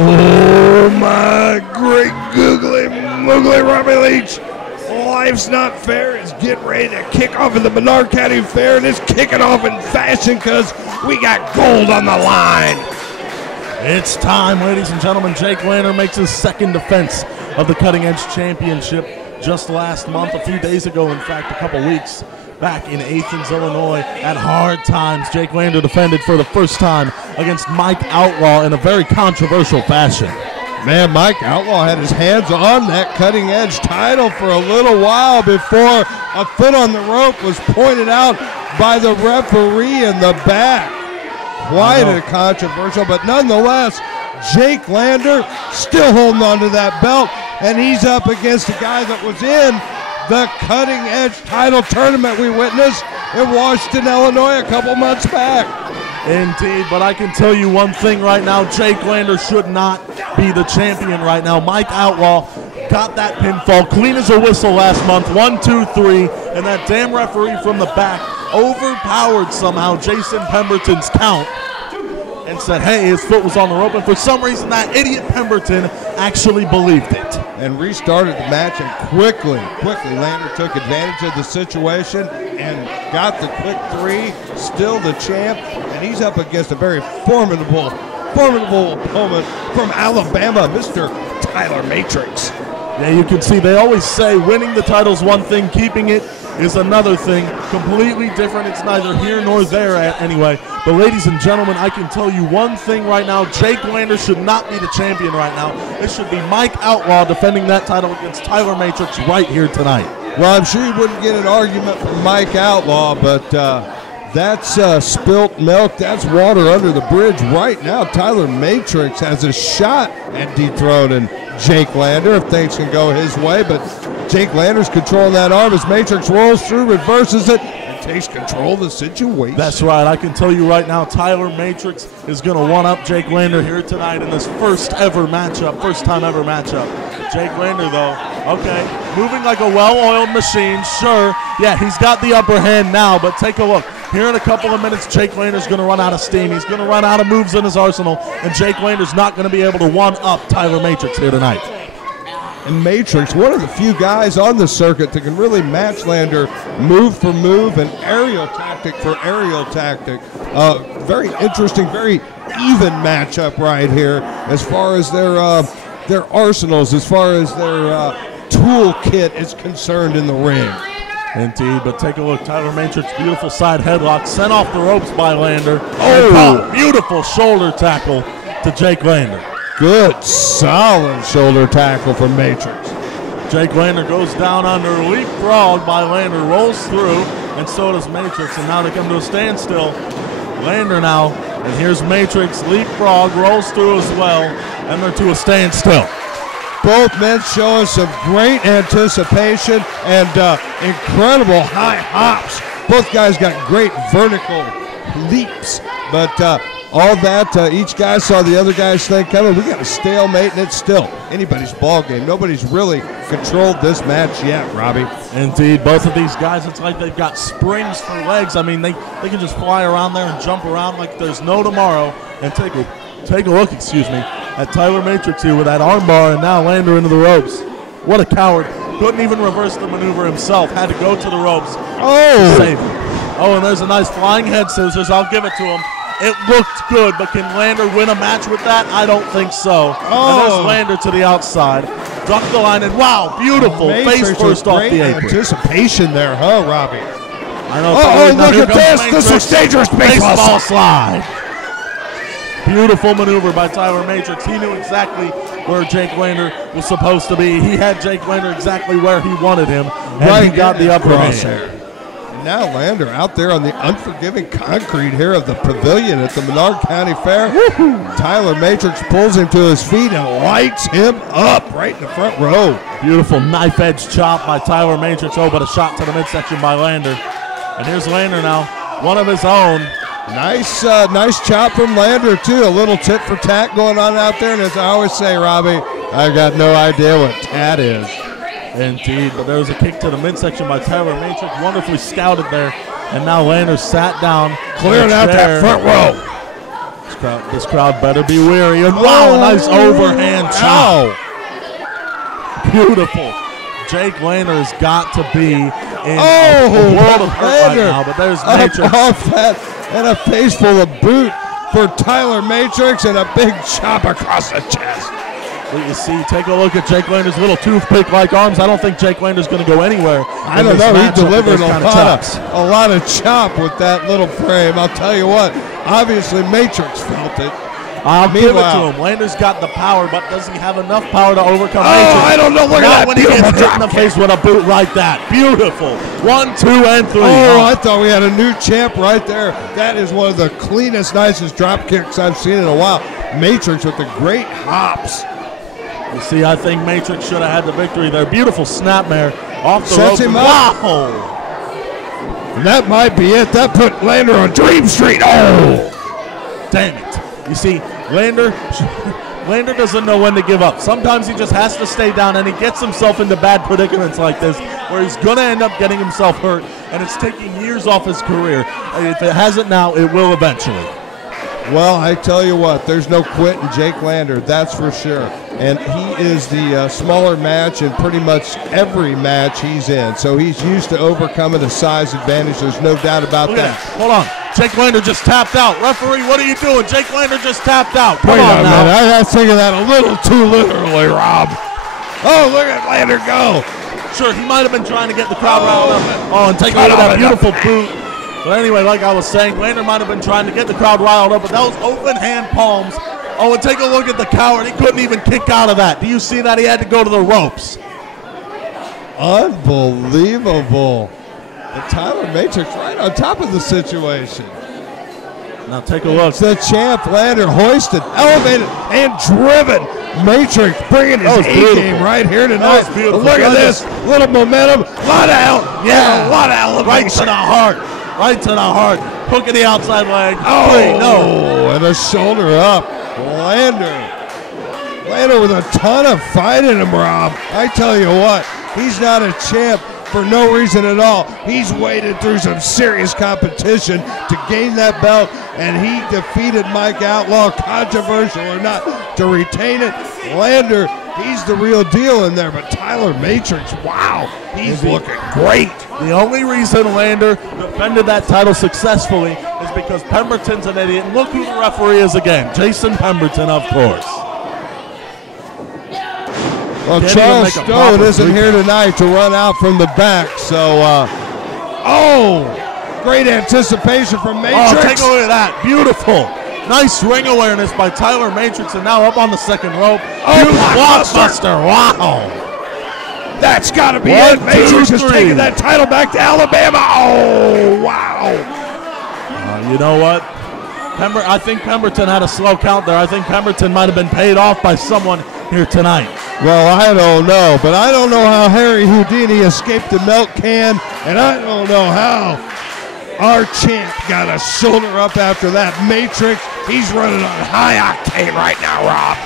Oh my great googly moogly Robbie Leach. Life's Not Fair is getting ready to kick off at the Menard County Fair, and it's kicking off in fashion because we got gold on the line. It's time, ladies and gentlemen. Jake Lander makes his second defense of the Cutting Edge Championship just last month, a few days ago, in fact, a couple weeks back in Athens, Illinois, at Hard Times. Jake Lander defended for the first time against Mike Outlaw in a very controversial fashion. Man, Mike Outlaw had his hands on that Cutting Edge title for a little while before a foot on the rope was pointed out by the referee in the back. Quite a controversial, but nonetheless, Jake Lander still holding on to that belt, and he's up against a guy that was in the Cutting Edge title tournament we witnessed in Washington, Illinois a couple months back. Indeed, but I can tell you one thing right now, Jake Lander should not be the champion right now. Mike Outlaw got that pinfall clean as a whistle last month, 1, 2, 3, and that damn referee from the back overpowered somehow Jason Pemberton's count and said, hey, his foot was on the rope, and for some reason that idiot Pemberton actually believed it. And restarted the match, and quickly Lander took advantage of the situation and got the quick three, still the champ, and he's up against a very formidable opponent from Alabama, Mr. Tyler Matrix. Yeah, you can see they always say winning the title's one thing, keeping it is another thing, completely different. It's neither here nor there anyway. But ladies and gentlemen, I can tell you one thing right now, Jake Lander should not be the champion right now. It should be Mike Outlaw defending that title against Tyler Matrix right here tonight. Well, I'm sure you wouldn't get an argument from Mike Outlaw, but that's spilt milk. That's water under the bridge right now. Tyler Matrix has a shot at dethroning Jake Lander if things can go his way, but Jake Lander's controlling that arm as Matrix rolls through, reverses it, and takes control of the situation. That's right. I can tell you right now, Tyler Matrix is going to one-up Jake Lander here tonight in this first time ever matchup. Jake Lander, though, okay, moving like a well-oiled machine, sure. Yeah, he's got the upper hand now, but take a look. Here in a couple of minutes, Jake Lander's going to run out of steam. He's going to run out of moves in his arsenal, and Jake Lander's not going to be able to one-up Tyler Matrix here tonight. And Matrix, one of the few guys on the circuit that can really match Lander move for move and aerial tactic for aerial tactic. Very interesting, very even matchup right here as far as their arsenals, as far as their toolkit is concerned in the ring. Indeed, but take a look. Tyler Matrix, beautiful side headlock, sent off the ropes by Lander. Oh, beautiful shoulder tackle to Jake Lander. Good, solid shoulder tackle from Matrix. Jake Lander goes down under, leapfrog by Lander, rolls through, and so does Matrix, and now they come to a standstill. Lander now, and here's Matrix, leapfrog, rolls through as well, and they're to a standstill. Both men showing some great anticipation and incredible high hops. Both guys got great vertical leaps, but all that, each guy saw the other guy's thing coming. We got a stalemate, and it's still anybody's ball game. Nobody's really controlled this match yet, Robbie. Indeed, both of these guys, it's like they've got springs for legs. I mean, they can just fly around there and jump around like there's no tomorrow. And take a look, at Tyler Matrix here with that armbar, and now Lander into the ropes. What a coward. Couldn't even reverse the maneuver himself. Had to go to the ropes. Oh! Save him. Oh, and there's a nice flying head scissors. I'll give it to him. It looked good, but can Lander win a match with that? I don't think so. Oh. And there's Lander to the outside. Duck the line, and wow, beautiful. Face first off the apron. Anticipation there, huh, Robbie? I know. Oh, look at this. This looks dangerous. Baseball slide. Beautiful maneuver by Tyler Matrix. He knew exactly where Jake Lander was supposed to be. He had Jake Lander exactly where he wanted him, and he got the upper hand. And now Lander out there on the unforgiving concrete here of the pavilion at the Menard County Fair. Tyler Matrix pulls him to his feet and lights him up right in the front row. Beautiful knife edge chop by Tyler Matrix. Oh, but a shot to the midsection by Lander. And here's Lander now, one of his own. Nice chop from Lander, too. A little tit for tat going on out there. And as I always say, Robbie, I've got no idea what tat is. Indeed, but there was a kick to the midsection by Tyler Matrix. Wonderfully scouted there. And now Lander sat down. Clearing out that front row. This crowd better be weary. And wow, a nice overhand chop. Beautiful. Jake Lander has got to be in a world of hurt right now, but there's Matrix. Off that, and a face full of boot for Tyler Matrix, and a big chop across the chest. Well, you see, take a look at Jake Lander's little toothpick-like arms. I don't think Jake Lander's going to go anywhere. I don't know. He delivered a lot of chop with that little frame. I'll tell you what. Obviously, Matrix felt it. I'll give it to him. Lander's got the power, but does he have enough power to overcome Matrix? I don't know. Look at that. When he gets hit in the face with a boot like that. Beautiful. 1, 2, and 3. Oh, I thought we had a new champ right there. That is one of the cleanest, nicest drop kicks I've seen in a while. Matrix with the great hops. You see, I think Matrix should have had the victory there. Beautiful snapmare off the Sets him up. Wow. And that might be it. That put Lander on Dream Street. Oh. Damn it. You see, Lander doesn't know when to give up. Sometimes he just has to stay down, and he gets himself into bad predicaments like this where he's going to end up getting himself hurt, and it's taking years off his career. If it hasn't now, it will eventually. Well, I tell you what, there's no quit in Jake Lander, that's for sure. And he is the smaller match in pretty much every match he's in. So he's used to overcoming a size advantage. There's no doubt about that. Hold on. Jake Lander just tapped out. Referee, what are you doing? Jake Lander just tapped out. Wait a minute. I was thinking that a little too literally, Rob. Oh, look at Lander go. Sure, he might have been trying to get the crowd riled up. Oh, and take a look at that beautiful boot. But anyway, like I was saying, Lander might have been trying to get the crowd riled up, but those open hand palms. Oh, and take a look at the coward. He couldn't even kick out of that. Do you see that? He had to go to the ropes. Unbelievable. The Tyler Matrix right on top of the situation. Now take a look. It's the champ, Lander, hoisted, elevated, and driven. Matrix bringing his A-game right here tonight. Look at this. Little momentum. A lot of elevation. Right to the heart. Right to the heart. Hook at the outside leg. Oh, and a shoulder up. Lander with a ton of fight in him, Rob. I tell you what, he's not a champ for no reason at all. He's waded through some serious competition to gain that belt, and he defeated Mike Outlaw, controversial or not, to retain it. Lander, he's the real deal in there, but Tyler Matrix, wow, he's looking great. The only reason Lander defended that title successfully is because Pemberton's an idiot. And look who the referee is again. Jason Pemberton, of course. Well, Charles Stone isn't here tonight to run out from the back, so, great anticipation from Matrix. Oh, take a look at that. Beautiful. Nice ring awareness by Tyler Matrix, and now up on the second rope. Oh, blockbuster. Wow. That's got to be it. Matrix is taking that title back to Alabama. Oh, wow. You know what? I think Pemberton had a slow count there. I think Pemberton might have been paid off by someone here tonight. Well, I don't know, but I don't know how Harry Houdini escaped the milk can, and I don't know how our champ got a shoulder up after that. Matrix, he's running on high octane right now, Rob.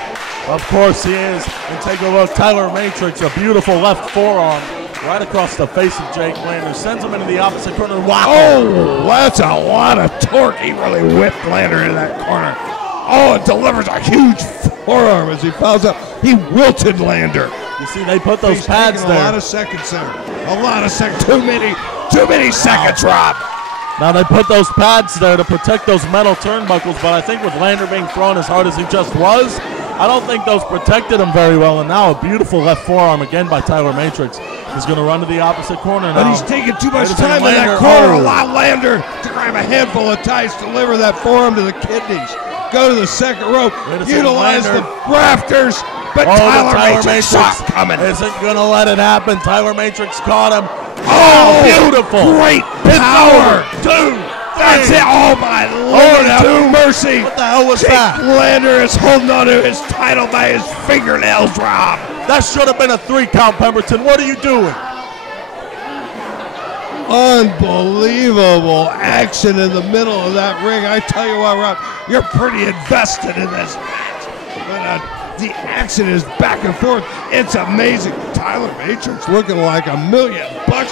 Of course he is. And take a look, Tyler Matrix, a beautiful left forearm right across the face of Jake Lander. Sends him into the opposite corner. Wow. Oh, that's a lot of torque. He really whipped Lander into that corner. Oh, it delivers a huge forearm as he fouls up. He wilted Lander. You see, they put those pads there. A lot of seconds there. A lot of seconds. Too many seconds, Rob. Now they put those pads there to protect those metal turnbuckles, but I think with Lander being thrown as hard as he just was, I don't think those protected him very well. And now a beautiful left forearm again by Tyler Matrix. He's going to run to the opposite corner now. But he's taking too much time in that corner. Allow Lander to grab a handful of ties, deliver that forearm to the kidneys. Go to the second rope, utilize the rafters, but Tyler Matrix saw it coming. Isn't going to let it happen. Tyler Matrix caught him. Oh, beautiful. Great power. 2. That's it. Oh, my Lord, have mercy. What the hell was that? Lander is holding on to his title by his fingernails, Rob. That should have been a 3 count, Pemberton. What are you doing? Unbelievable action in the middle of that ring. I tell you what, Rob, you're pretty invested in this match. But the action is back and forth. It's amazing. Tyler Matrix looking like $1 million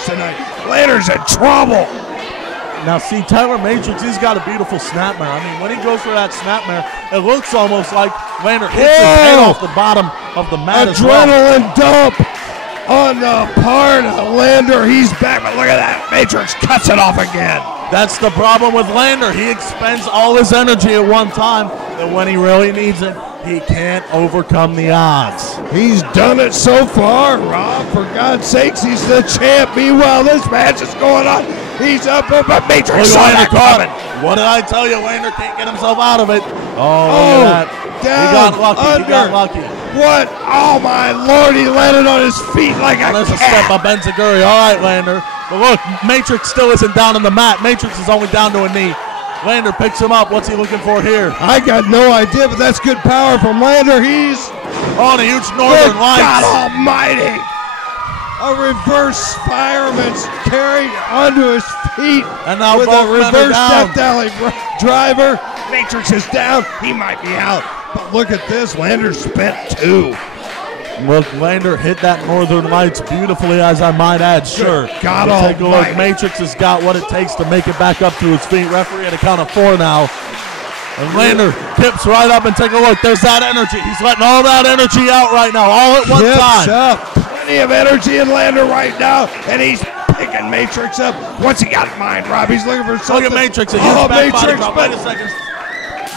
tonight. Lander's in trouble. Now see, Tyler Matrix, he's got a beautiful snapmare. I mean, when he goes for that snapmare, it looks almost like Lander hits his head off the bottom of the mat. Adrenaline dump on the part of Lander. He's back, but look at that. Matrix cuts it off again. That's the problem with Lander. He expends all his energy at one time, and when he really needs it, he can't overcome the odds. He's done it so far, Rob. For God's sakes, he's the champ. Meanwhile, this match is going on. He's up, but Matrix saw that coming. What did I tell you? Lander can't get himself out of it. Oh, look at that. Down, he got lucky. under. He got lucky. What? Oh, my Lord. He landed on his feet like a There's a cat. step up Enziguri. All right, Lander. But look, Matrix still isn't down on the mat. Matrix is only down to a knee. Lander picks him up. What's he looking for here? I got no idea, but that's good power from Lander. He's on a huge Northern Lights. God almighty. A reverse fireman's carried onto his feet. And now with both a men are reverse down. Death Alley driver. Matrix is down. He might be out. But look at this. Lander spent 2. Look, Lander hit that Northern Lights beautifully, as I might add. Sure. God Take a look. almighty. Matrix has got what it takes to make it back up to his feet. Referee at a count of 4 now. And Lander tips right up, and take a look. There's that energy. He's letting all that energy out right now, all at one time. Up. Plenty of energy in Lander right now, and he's picking Matrix up. What's he got in mind, Rob? He's looking for something. Look at Matrix. A huge back body Matrix, drop. but Wait a second.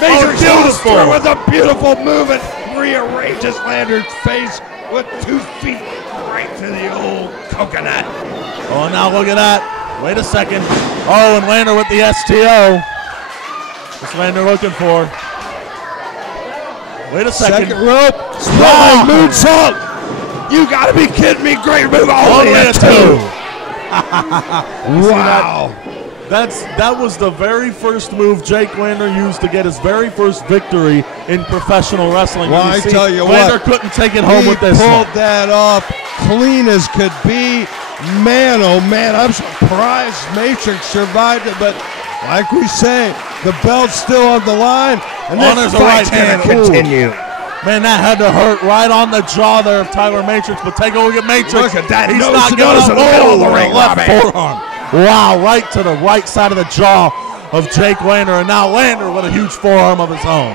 Matrix beautiful. goes through with a beautiful movement. Rearranges Lander's face with 2 feet right to the old coconut. Oh, now look at that. Wait a second. Oh, and Lander with the STO. What's Lander looking for? Wait a second. Second rope. Spinning moonsault. You got to be kidding me. Great move. Only a 2. Wow. That was the very first move Jake Lander used to get his very first victory in professional wrestling. Well, I tell you Lander what, couldn't take it home with this He one. pulled that off clean as could be. Man, oh man, I'm surprised Matrix survived it, but like we say, the belt's still on the line, and There's this a right fight's gonna hand. continue. Man, that had to hurt right on the jaw there of Tyler Matrix, but take a look at Matrix. Look at that. He's Nose not to giving nose up. in the middle of the Oh, ring, left Robbie. forearm. Wow, right to the right side of the jaw of Jake Lander, and now Lander with a huge forearm of his own.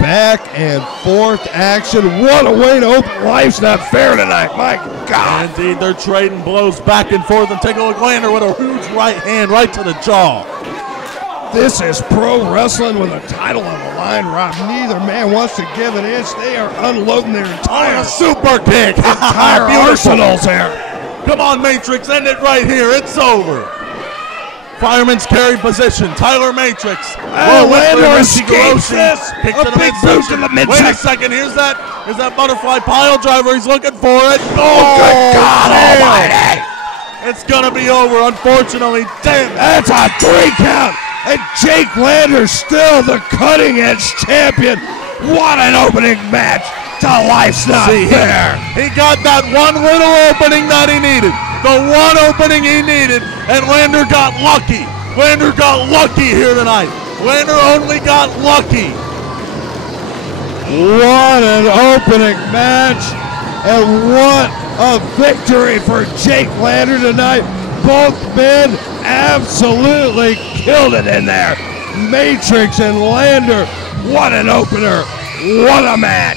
Back and forth action. What a way to open. Life's not fair tonight. My God. Indeed, they're trading blows back and forth, and take a look, Lander with a huge right hand right to the jaw. This is pro wrestling with a title on the line, Rob. Neither man wants to give an inch. They are unloading their entire super kick. entire arsenals here. Come on, Matrix, end it right here. It's over. Fireman's carry position. Tyler Matrix. Lander escapes this. Kick A to the big boot to midsection. the Wait a midsection. second. Here's that butterfly pile driver. He's looking for it. Oh, good God almighty. It's going to be over, unfortunately. Damn. That's a 3 count. And Jake Lander still the cutting edge champion. What an opening match to Life's Not Fair. He got that one little opening that he needed. The one opening he needed, and Lander got lucky. Lander got lucky here tonight. Lander only got lucky. What an opening match, and what a victory for Jake Lander tonight. Both men absolutely killed it in there. Matrix and Lander, what an opener, what a match.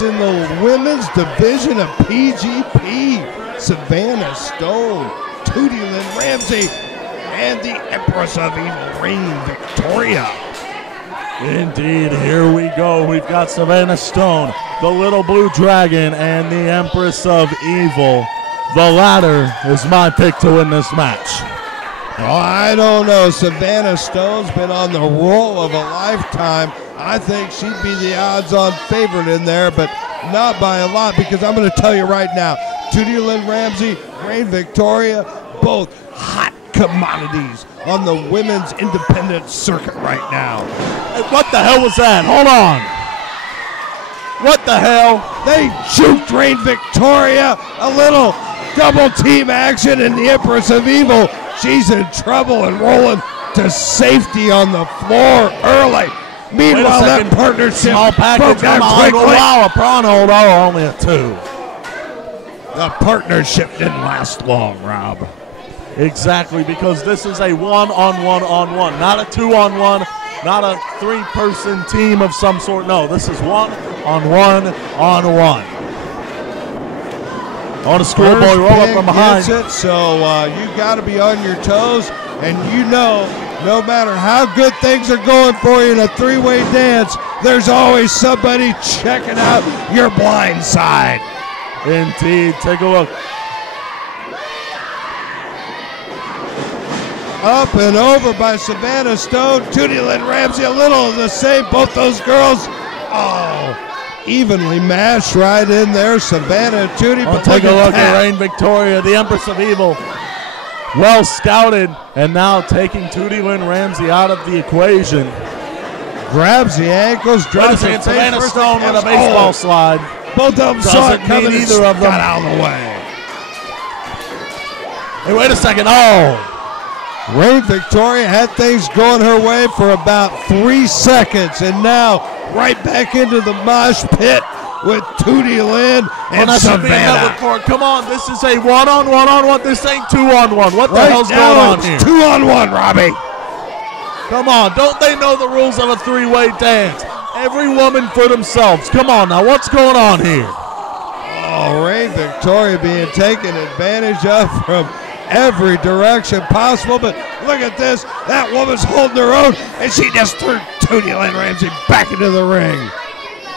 It's in the women's division of PGP. Savannah Stone, Tootie Lynn Ramsey, and the Empress of Evil, Rahne Victoria. Indeed, here we go. We've got Savannah Stone, the Little Blue Dragon, and the Empress of Evil. The latter is my pick to win this match. Oh, I don't know. Savannah Stone's been on the roll of a lifetime. I think she'd be the odds-on favorite in there, but not by a lot, because I'm going to tell you right now, Tootie Lynn Ramsey, Rahne Victoria, both hot commodities on the women's independent circuit right now. Hey, what the hell was that? Hold on. What the hell? They juked Rahne Victoria. A little double team action, and the Empress of Evil, she's in trouble and rolling to safety on the floor early. Meanwhile, that partnership small package broke down quickly. Wow, a prawn hold. Oh, only a 2. The partnership didn't last long, Rob. Exactly, because this is a one-on-one-on-one, not a 2-on-1, not a 3-person team of some sort. No, this is one-on-one-on-one. On a schoolboy roll up from behind. It, so you got to be on your toes, and you know, no matter how good things are going for you in a 3-way dance, there's always somebody checking out your blind side. Indeed, take a look. Up and over by Savannah Stone, Tootie Lynn Ramsey, a little of the same. Both those girls, evenly mashed right in there. Savannah and Tootie. But take a look at Rahne Victoria, the Empress of Evil. Well scouted, and now taking Tootie Lynn Ramsey out of the equation. Grabs the ankles, drops the Savannah Stone with a baseball slide. Both of them saw it coming. Either of them got out of the way. Hey, wait a second. Oh. Rahne Victoria had things going her way for about 3 seconds, and now right back into the mosh pit with Tootie Lynn and Savanna. Come on, this is a one-on-one-on-one. This ain't 2-on-1. What the hell's going on here? 2-on-1, Robbie. Come on, don't they know the rules of a 3-way dance? Every woman for themselves. Come on now, what's going on here? Oh, Rahne Victoria being taken advantage of from every direction possible, but look at this. That woman's holding her own, and she just threw Tootie Lynn Ramsey back into the ring.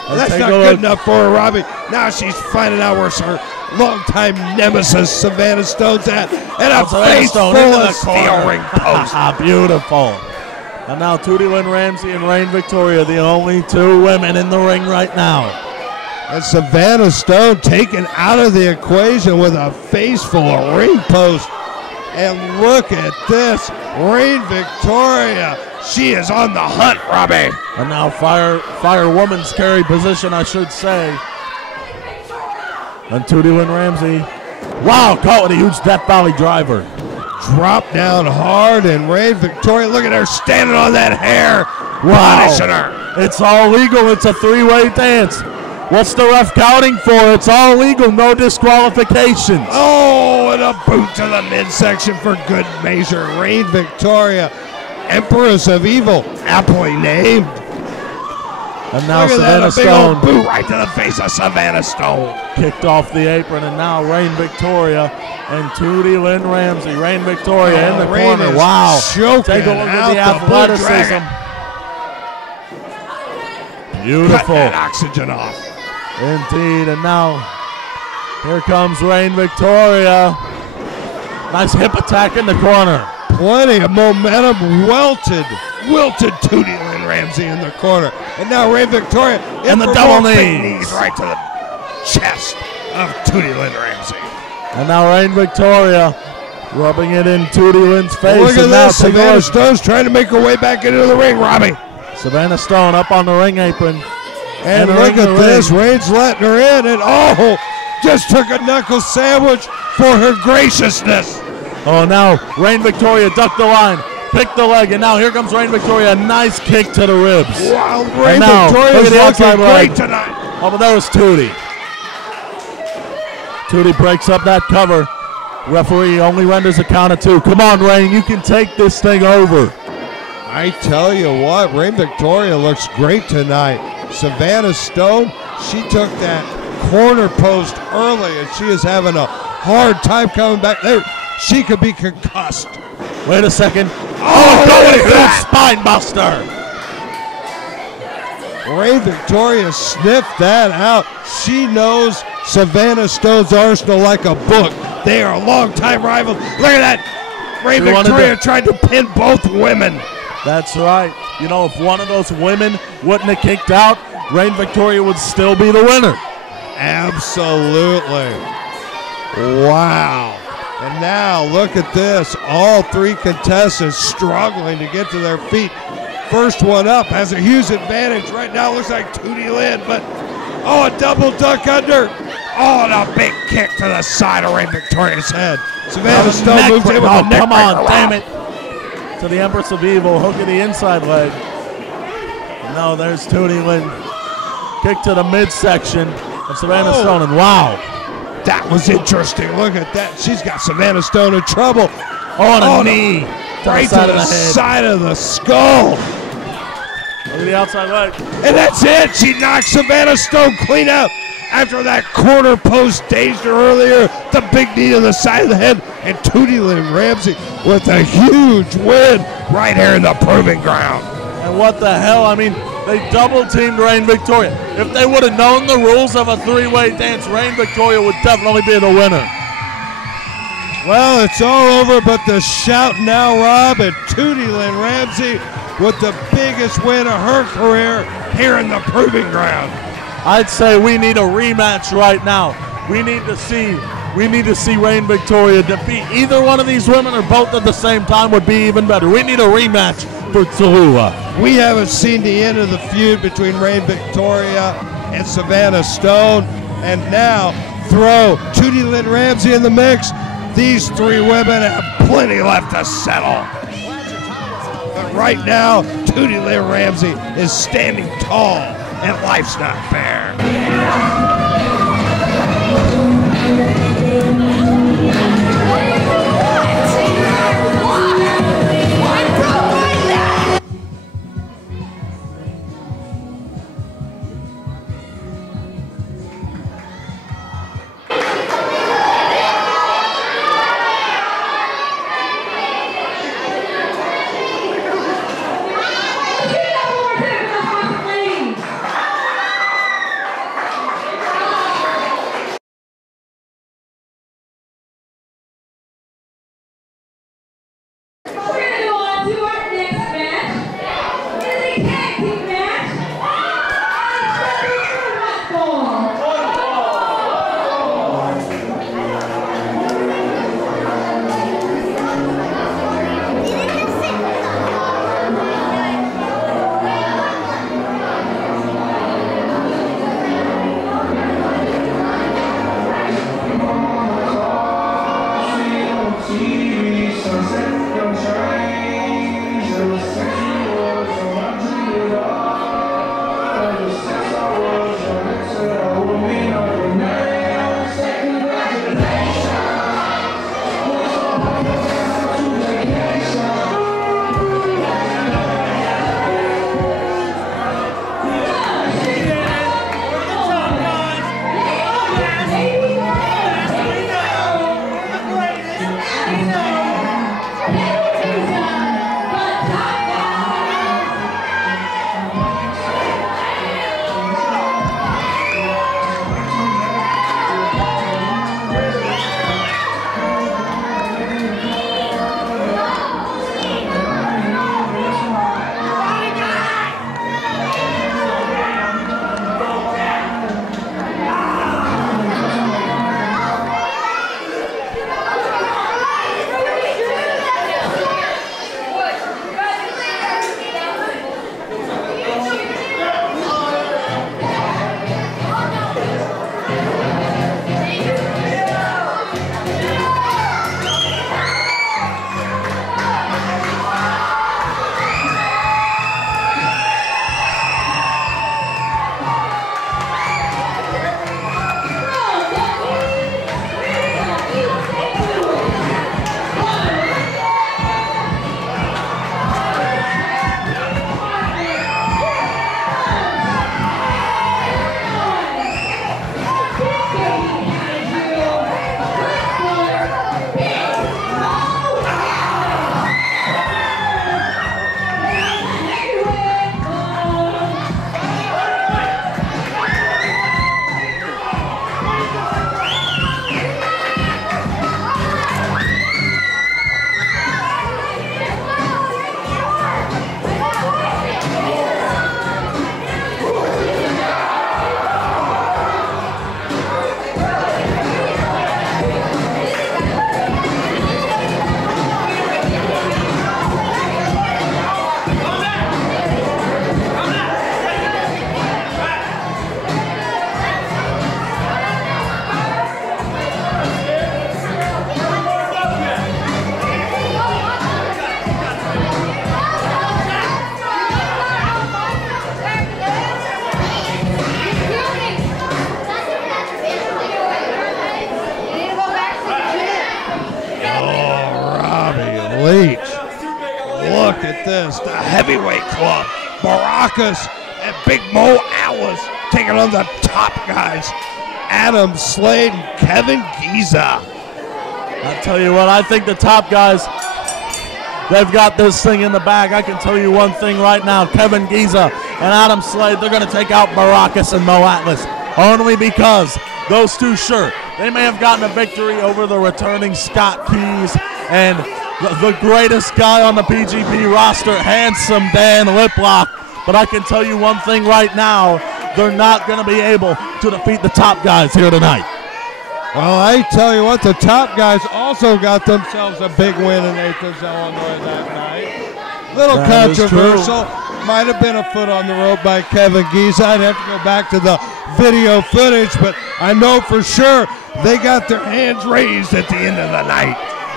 That's not good enough for her, Robbie. Now she's finding out where her longtime nemesis Savannah Stone's at, and a face full of steel ring post. Beautiful. And now Tootie Lynn Ramsey and Rahne Victoria, the only 2 women in the ring right now. And Savannah Stone taken out of the equation with a face full of ring post. And look at this, Rahne Victoria. She is on the hunt, Robbie. And now fire woman's carry position, I should say. And Tootie Lynn Ramsey. Wow, caught with a huge Death Valley driver. Drop down hard, and Rahne Victoria, look at her standing on that hair. Wow. Punishing her. It's all legal. It's a 3-way dance. What's the ref counting for? It's all legal, no disqualifications. Oh, and a boot to the midsection for good measure. Rahne Victoria, Empress of Evil, aptly named. And now look at Savannah that, a big Stone. old boot right to the face of Savannah Stone. Kicked off the apron, and now Rahne Victoria and Tootie Lynn Ramsey. Rahne Victoria in the corner. Wow. Take a look at the athleticism. Beautiful. Cut that oxygen off. Indeed, and now here comes Rahne Victoria. Nice hip attack in the corner. Plenty of momentum, wilted Tootie Lynn Ramsey in the corner. And now Rahne Victoria and the double knees right to the chest of Tootie Lynn Ramsey. And now Rahne Victoria rubbing it in Tootie Lynn's face. Look at this, Savannah Stone's trying to make her way back into the ring, Robbie. Savannah Stone up on the ring apron. And look at this, Rahne's letting her in, and just took a knuckle sandwich for her graciousness. Oh, now Rahne Victoria ducked the line, picked the leg, and now here comes Rahne Victoria, a nice kick to the ribs. Wow, Rahne Victoria's looking great tonight. Oh, but that was Tootie. Tootie breaks up that cover. Referee only renders a count of 2. Come on, Rahne, you can take this thing over. I tell you what, Rahne Victoria looks great tonight. Savannah Stone She took that corner post early, and she is having a hard time coming back there. She could be concussed. Wait a second. Oh, going through spine buster. Rahne Victoria sniffed that out. She knows Savanna Stone's arsenal like a book. They are longtime rivals. Look at that. Rahne Victoria tried to pin both women. That's right. You know, if one of those women wouldn't have kicked out, Rahne Victoria would still be the winner. Absolutely. Wow. And now look at this. All three contestants struggling to get to their feet. First one up has a huge advantage. Right now looks like Tootie Lynn, but a double duck under. And a big kick to the side of Rahne Victoria's head. Savanna Stone moves in with a neck. Come on, damn it. To the Empress of Evil, hook of the inside leg. No, there's Tootie Lynn. Kick to the midsection of Savanna Stone, and wow. That was interesting. Look at that. She's got Savanna Stone in trouble. On a knee. Right to the side of the skull. Look at the outside leg. And that's it. She knocked Savanna Stone clean out. After that corner post dazed her earlier, the big knee to the side of the head, and Tootie Lynn Ramsey with a huge win right here in the proving ground. And what the hell? I mean, they double-teamed Rahne Victoria. If they would have known the rules of a three-way dance, Rahne Victoria would definitely be the winner. Well, it's all over, but the shout now, Rob, and Tootie Lynn Ramsey with the biggest win of her career here in the proving ground. I'd say we need a rematch right now. We need to see Rahne Victoria defeat either one of these women or both at the same time would be even better. We need a rematch for Tallulah. We haven't seen the end of the feud between Rahne Victoria and Savanna Stone, and now throw Tootie Lynn Ramsey in the mix. These three women have plenty left to settle. But right now, Tootie Lynn Ramsey is standing tall, and life's not fair. Slate. Look at this. The heavyweight club. Baracus and Big Mo Atlas taking on the top guys. Adam Slade and Kevin Giza. I tell you what, I think the top guys, they've got this thing in the bag. I can tell you one thing right now. Kevin Giza and Adam Slade, they're going to take out Baracus and Mo Atlas. Only because those two, sure, they may have gotten a victory over the returning Scott Keys and the greatest guy on the PGP roster, Handsome Dan Liplock. But I can tell you one thing right now, they're not going to be able to defeat the top guys here tonight. Well, I tell you what, the top guys also got themselves a big win in Athens, Illinois that night. Little controversial. Might have been a foot on the rope by Kevin Giza. I'd have to go back to the video footage, but I know for sure they got their hands raised at the end of the night.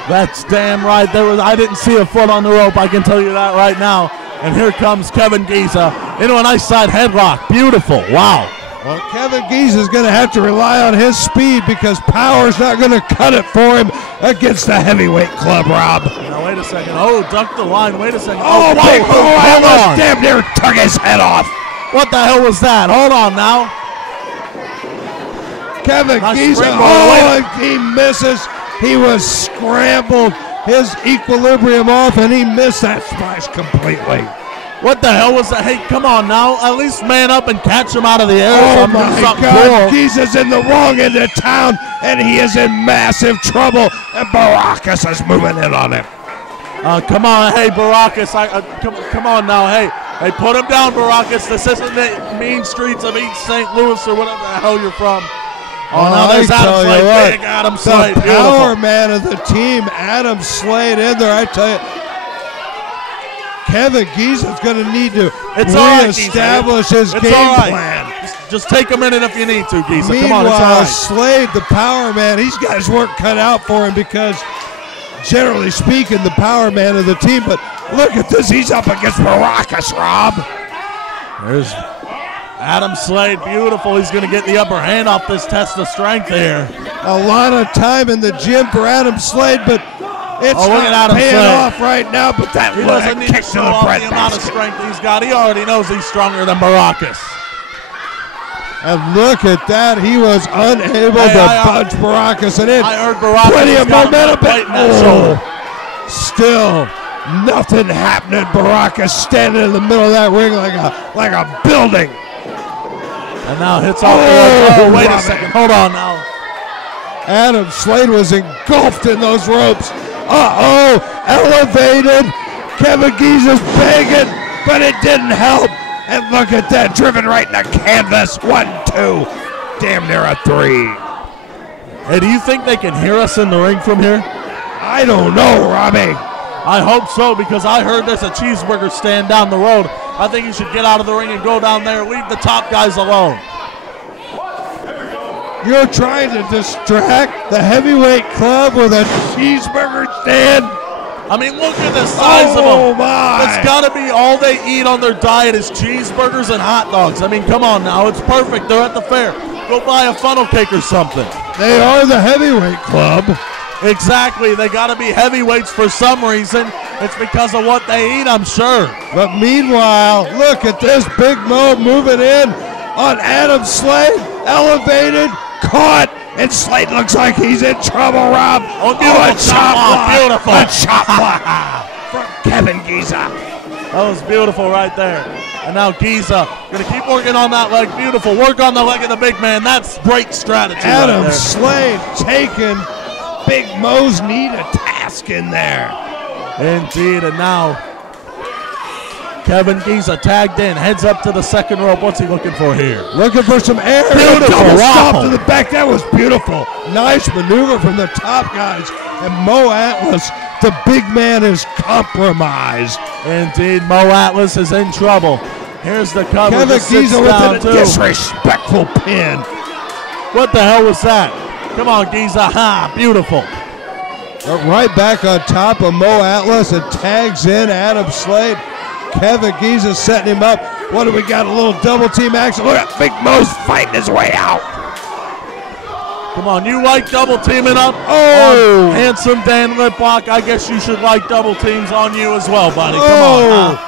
That's damn right. I didn't see a foot on the rope, I can tell you that right now. And here comes Kevin Giza into a nice side headlock. Beautiful. Wow. Well, Kevin Giza is going to have to rely on his speed because power's not going to cut it for him against the heavyweight club, Rob. Now, wait a second. Oh, duck the line. Wait a second. Oh, Big Mo almost damn near took his head off. What the hell was that? Hold on now. Kevin Giza, and he misses. He was scrambled, his equilibrium off, and he missed that splash completely. What the hell was that? Hey, come on now. At least man up and catch him out of the air. Oh, my God. Giza's in the wrong end of town, and he is in massive trouble, and Baracus is moving in on him. Come on. Hey, Baracus. Come on now. Hey, put him down, Baracus. This isn't the mean streets of East St. Louis or whatever the hell you're from. Oh, now there's Adam Slade. Big Adam Slade. The power man of the team, Adam Slade, in there. I tell you, Kevin Giza's going to need to reestablish his game plan. Just take a minute if you need to, Giza. Come on, it's all right. Slade, the power man, he's got his work cut out for him because, generally speaking, the power man of the team. But look at this. He's up against Baracus, Rob. There's Adam Slade, beautiful. He's going to get the upper hand off this test of strength here. A lot of time in the gym for Adam Slade, but it's not paying off right now. But that he doesn't need to show off the amount of strength he's got. He already knows he's stronger than Baracus. And look at that. He was unable to budge Baracus. And I heard Baracus plenty of momentum. Still nothing happening. Baracus standing in the middle of that ring like a building. And now hits off the rope. Wait a second. Hold on now. Adam Slade was engulfed in those ropes. Elevated. Kevin Giza's begging, but it didn't help. And look at that, driven right in the canvas. 1, 2, damn near a 3. Hey, do you think they can hear us in the ring from here? I don't know, Robbie. I hope so, because I heard there's a cheeseburger stand down the road. I think you should get out of the ring and go down there. Leave the top guys alone. You're trying to distract the heavyweight club with a cheeseburger stand? I mean, look at the size of them. Oh, my. It's got to be all they eat on their diet is cheeseburgers and hot dogs. I mean, come on now. It's perfect. They're at the fair. Go buy a funnel cake or something. They are the heavyweight club. Exactly. They got to be heavyweights for some reason. It's because of what they eat, I'm sure. But meanwhile, look at this. Big Mo moving in on Adam Slade. Elevated, caught, and Slade looks like he's in trouble, Rob. Oh, a chop block. Beautiful. A chop block from Kevin Giza. That was beautiful right there. And now Giza going to keep working on that leg. Beautiful. Work on the leg of the big man. That's great strategy. Adam right Slade taking Big Mo's knee to task in there. Indeed. And now Kevin Giza tagged in, heads up to the second rope. What's he looking for here? Looking for some air. Beautiful stop to the back. That was beautiful. Nice maneuver from the top guys. And Mo Atlas, the big man, is compromised. Indeed, Mo Atlas is in trouble. Here's the cover. Kevin Giza with a disrespectful pin. What the hell was that? Come on, Giza. Ha, beautiful. Right back on top of Mo Atlas and tags in Adam Slade. Kevin Giza setting him up. What do we got? A little double team action. Look at Big Mo's fighting his way out. Come on, you like double teaming up Oh. on handsome Dan Liplock. I guess you should like double teams on you as well, buddy. Come on.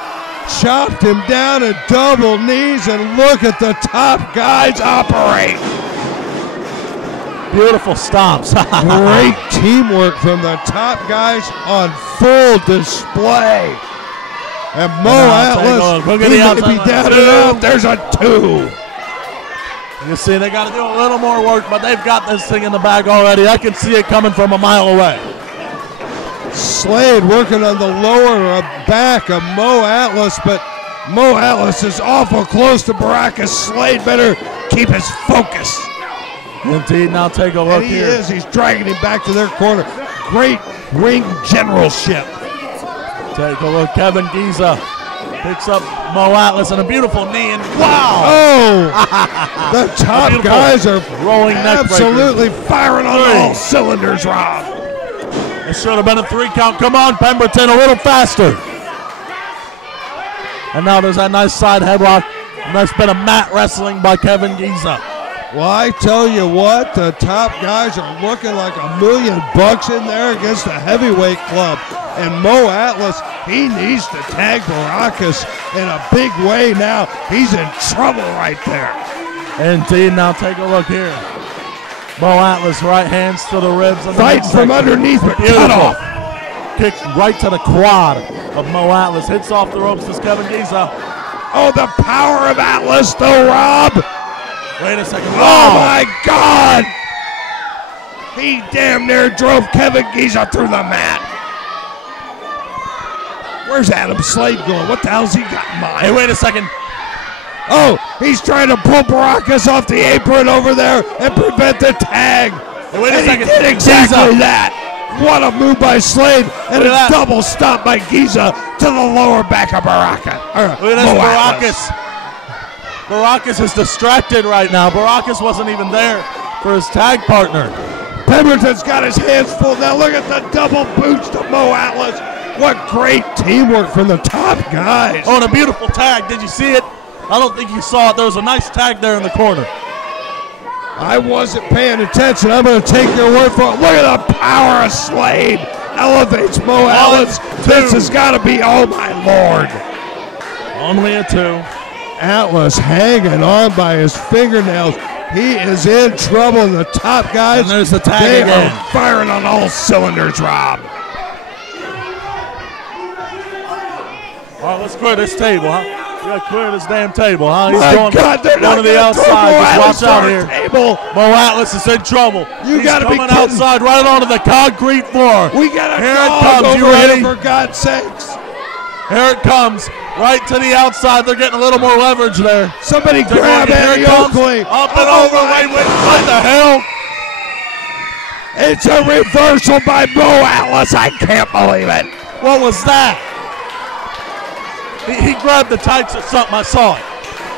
Chopped him down at double knees, and look at the top guys operate. Beautiful stomps. Great teamwork from the top guys on full display. And Mo Atlas, he may be down and out. There's a 2. You see, they got to do a little more work, but they've got this thing in the bag already. I can see it coming from a mile away. Slade working on the lower back of Mo Atlas, but Mo Atlas is awful close to Baracus. Slade better keep his focus. Indeed, now take a look here. And he's dragging him back to their corner. Great ring generalship. Take a look, Kevin Giza picks up Mo Atlas and a beautiful knee, and wow! Oh, the top guys are rolling absolutely firing on all cylinders, Rob. It should have been a 3 count. Come on, Pemberton, a little faster. And now there's that nice side headlock. And that's been a mat wrestling by Kevin Giza. Well, I tell you what, the top guys are looking like $1 million in there against the heavyweight club. And Mo Atlas, he needs to tag Baracus in a big way now. He's in trouble right there. Indeed, now take a look here. Mo Atlas, right hands to the ribs. Fight from underneath, but cut off. Kick right to the quad of Mo Atlas. Hits off the ropes as Kevin Giza. Oh, the power of Atlas, though, Rob. Wait a second. Wow. Oh, my God. He damn near drove Kevin Giza through the mat. Where's Adam Slade going? What the hell's he got in mind? Hey, wait a second. Oh, he's trying to pull Baracus off the apron over there and prevent the tag. Hey, wait a second. He did exactly that. What a move by Slade, and a double stop by Giza to the lower back of Baracus. Look at this, Baracus. Baracus is distracted right now. Baracus wasn't even there for his tag partner. Pemberton's got his hands full. Now look at the double boots to Mo Atlas. What great teamwork from the top guys. Oh, and a beautiful tag. Did you see it? I don't think you saw it. There was a nice tag there in the corner. I wasn't paying attention. I'm going to take your word for it. Look at the power of Slade. Elevates Mo Atlas. This has got to be, oh my Lord. Only a 2. Atlas hanging on by his fingernails. He is in trouble. The top guys, and there's the tag they again. are firing on all cylinders, Rob. All right, let's clear this table, huh? We got to clear this damn table, huh? He's My going, God, they're going not to the outside. Just watch out here. Table. Mo Atlas is in trouble. You got to be coming outside right onto the concrete floor. We got a here dog it comes. over You ready? here, for God's sakes. Here it comes. Right to the outside. They're getting a little more leverage there. Somebody grab Eddie Oakley. Up and over. Wait, what the hell? It's a reversal by Mo Atlas. I can't believe it. What was that? He grabbed the tights or something. I saw it.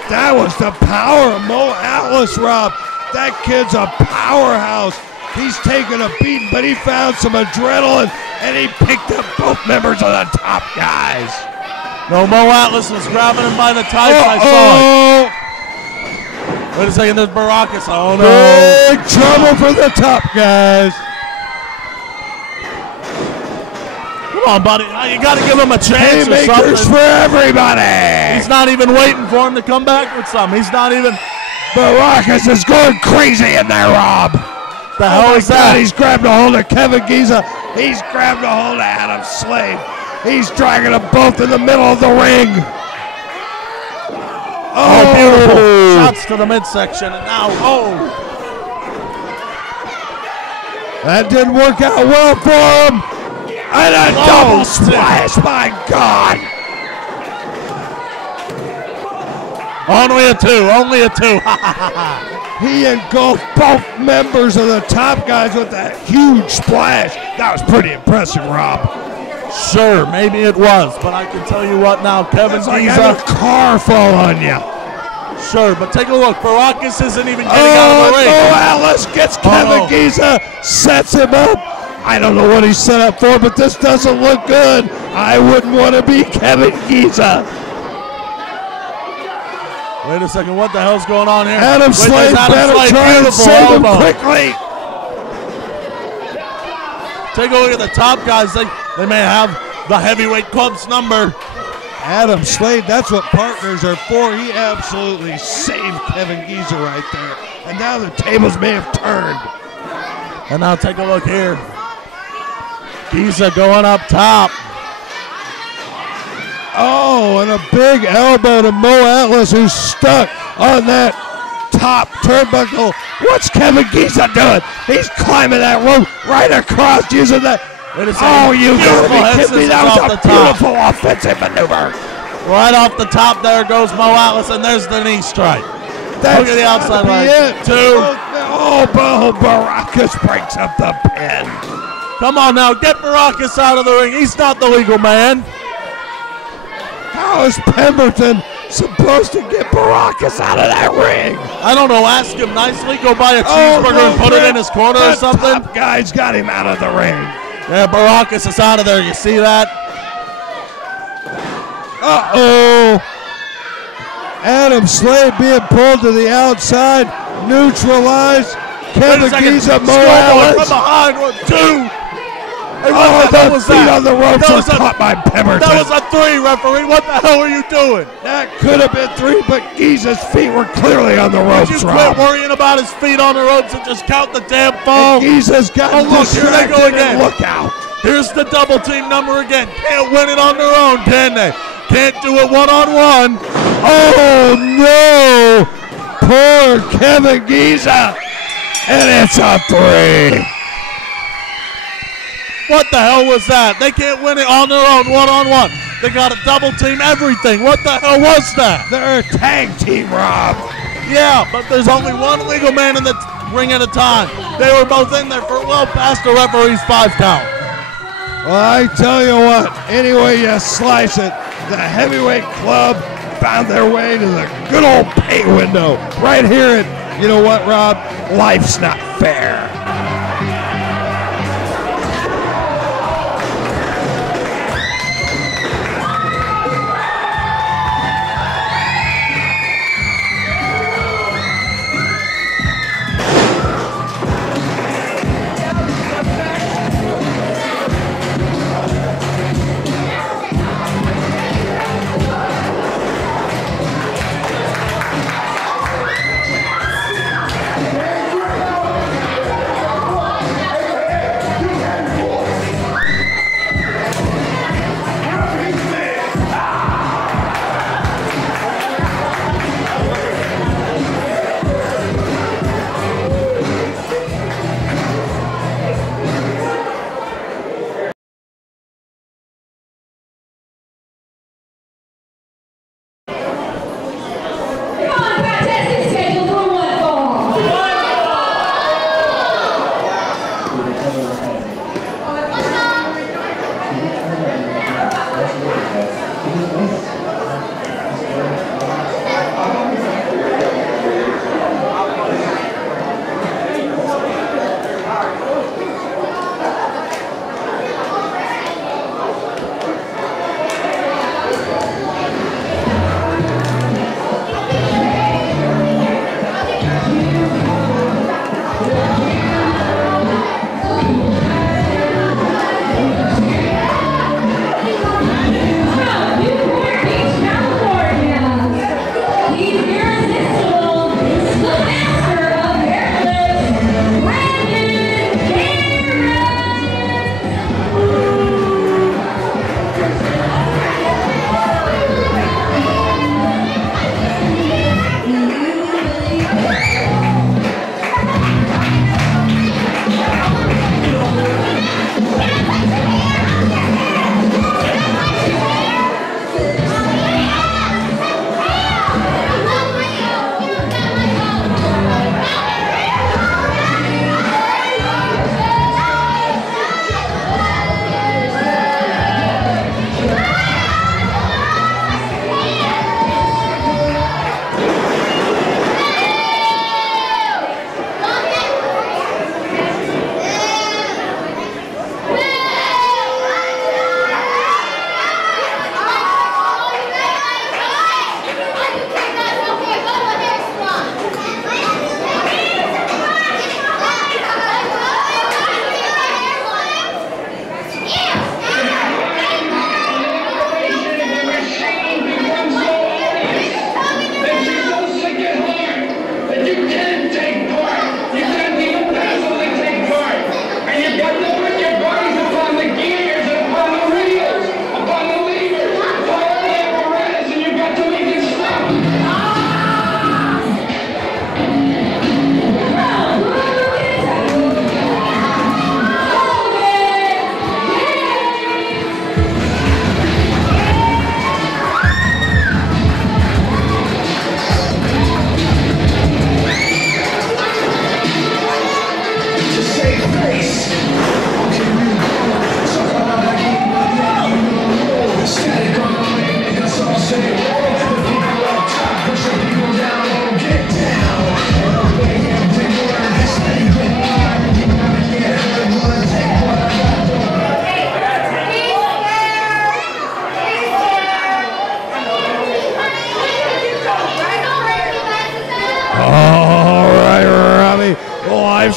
That was the power of Mo Atlas, Rob. That kid's a powerhouse. He's taken a beating, but he found some adrenaline, and he picked up both members of the top guys. No, Mo Atlas was grabbing him by the tights. I saw it. Wait a second, there's Baracus. Oh, no. Big trouble for the top guys. Come on, buddy. You got to give him a chance or something. Haymakers for everybody. He's not even waiting for him to come back with something. He's not even. Baracus is going crazy in there, Rob. The hell is that? He's grabbed a hold of Kevin Giza. He's grabbed a hold of Adam Slade. He's dragging them both in the middle of the ring. Oh, beautiful. Shots to the midsection. And now, that didn't work out well for him. And a double splash, my God. Only a 2, only a 2. He engulfed both members of the top guys with that huge splash. That was pretty impressive, Rob. Sure, maybe it was, but I can tell you what now, Kevin Giza. Like having a car fall on you. Sure, but take a look. Baracus isn't even getting out of the ring. Mo Atlas gets Kevin Giza, sets him up. I don't know what he's set up for, but this doesn't look good. I wouldn't want to be Kevin Giza. Wait a second, what the hell's going on here? Adam Slade better try and save him quickly. Take a look at the top guys. They may have the heavyweight club's number. Adam Slade, that's what partners are for. He absolutely saved Kevin Giza right there. And now the tables may have turned. And now take a look here. Giza going up top. Oh, and a big elbow to Mo Atlas, who's stuck on that top turnbuckle. What's Kevin Giza doing? He's climbing that rope right across using that. Oh, you gotta be kidding me. That was a beautiful offensive maneuver. Right off the top there goes Mo Atlas, and there's the knee strike. Look at the outside line. 2. Oh, Baracus breaks up the pin. Come on now, get Baracus out of the ring. He's not the legal man. How is Pemberton supposed to get Baracus out of that ring? I don't know. Ask him nicely. Go buy a cheeseburger and put it in his corner or something. Top guy's got him out of the ring. Yeah, Baracus is out of there. You see that? Uh-oh. Adam Slade being pulled to the outside. Neutralized. Kevin Giza, Mo Atlas. From behind. 2. Oh, that was feet on the ropes was caught by Pemberton. That was a 3, referee. What the hell are you doing? That could have been 3, but Giza's feet were clearly on the ropes, Would you Rob. quit worrying about his feet on the ropes and just count the damn fall? And Giza's got look, here they go again. Look out. Here's the double team number again. Can't win it on their own, can they? Can't do it one-on-one. Oh, no. Poor Kevin Giza. And it's a 3. What the hell was that? They can't win it on their own, one-on-one. They got a double team everything. What the hell was that? They're a tag team, Rob. Yeah, but there's only one legal man in the ring at a time. They were both in there for well past the referee's 5 count. Well, I tell you what, any way you slice it, the heavyweight club found their way to the good old pay window. Right here at, you know what, Rob? Life's not fair.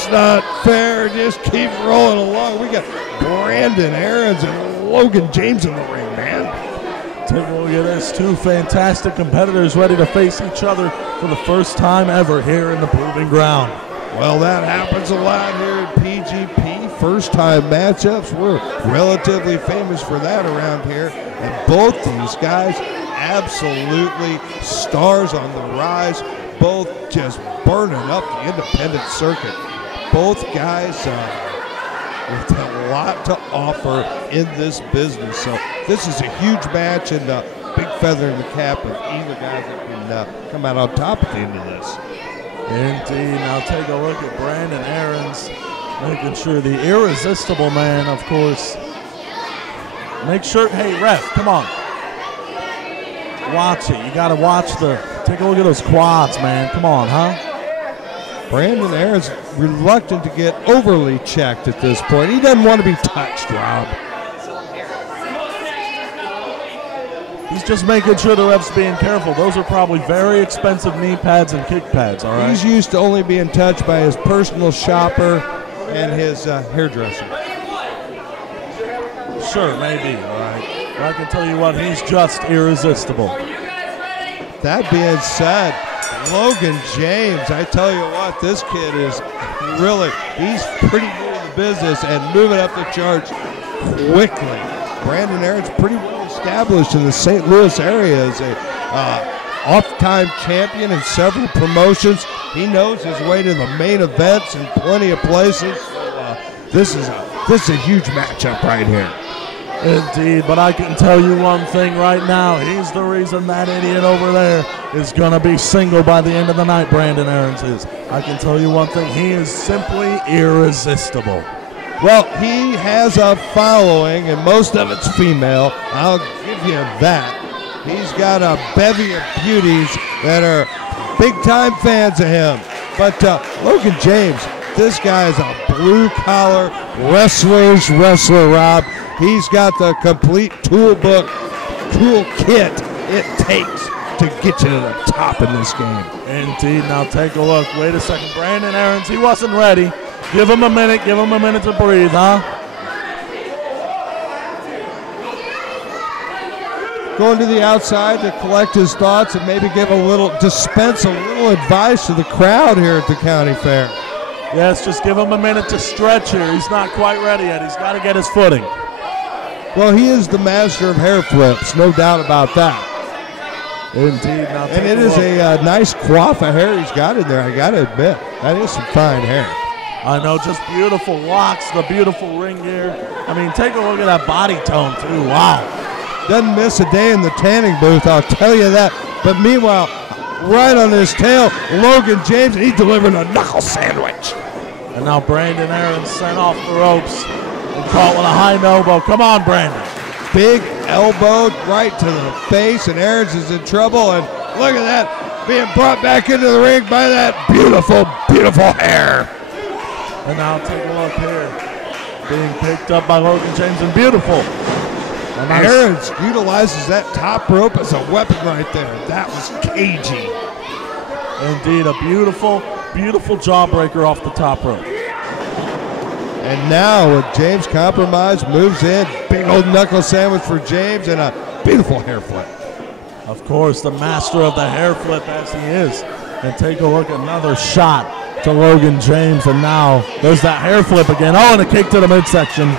That's not fair. Just keep rolling along. We got Brandon Aarons and Logan James in the ring, man. Take a look at this. Two fantastic competitors ready to face each other for the first time ever here in the Proving Ground. Well, that happens a lot here at PGP. First-time matchups. We're relatively famous for that around here. And both these guys, absolutely stars on the rise. Both just burning up the independent circuit. Both guys with a lot to offer in this business. So this is a huge match and a big feather in the cap of either guy that can come out on top at the end of this. Indeed. Now take a look at Brandon Aarons, making sure the irresistible man, of course. Make sure, hey, ref, come on. Watch it. You got to watch take a look at those quads, man. Come on, huh? Brandon Aarons reluctant to get overly checked at this point. He doesn't want to be touched, Rob. He's just making sure the ref's being careful. Those are probably very expensive knee pads and kick pads, all right? He's used to only being touched by his personal shopper and his hairdresser. Sure, maybe, all right. But I can tell you what, he's just irresistible. That being said, Logan James, I tell you what, this kid is really, he's pretty new in the business and moving up the charts quickly. Brandon Aarons pretty well established in the St. Louis area as a off-time champion in several promotions. He knows his way to the main events in plenty of places. So, this is a huge matchup right here. Indeed, but I can tell you one thing right now. He's the reason that idiot over there is going to be single by the end of the night, Brandon Aarons is. I can tell you one thing. He is simply irresistible. Well, he has a following, and most of it's female. I'll give you that. He's got a bevy of beauties that are big-time fans of him. But Logan James, this guy is a blue-collar wrestler's wrestler, Rob. He's got the complete toolbook, toolkit it takes to get you to the top in this game. Indeed. Now take a look. Wait a second. Brandon Aarons, he wasn't ready. Give him a minute. Give him a minute to breathe, huh? Going to the outside to collect his thoughts and maybe dispense a little advice to the crowd here at the county fair. Yes, just give him a minute to stretch here. He's not quite ready yet. He's got to get his footing. Well, he is the master of hair flips, no doubt about that. Indeed. Now and it is a nice coif of hair he's got in there, I got to admit. That is some fine hair. I know, just beautiful locks, the beautiful ring gear. I mean, take a look at that body tone, too. Wow. Doesn't miss a day in the tanning booth, I'll tell you that. But meanwhile, right on his tail, Logan James, and he delivered a knuckle sandwich. And now Brandon Aarons sent off the ropes and caught with a high elbow. Come on, Brandon. Big elbow right to the face, and Aarons is in trouble. And look at that, being brought back into the ring by that beautiful, beautiful hair. And now take a look here. Being picked up by Logan James, and beautiful. Aarons utilizes that top rope as a weapon right there. That was cagey. Indeed, a beautiful, beautiful jawbreaker off the top rope. And now with James compromised, moves in. Big old knuckle sandwich for James and a beautiful hair flip. Of course, the master of the hair flip as he is. And take a look, another shot to Logan James. And now there's that hair flip again. Oh, and a kick to the midsection.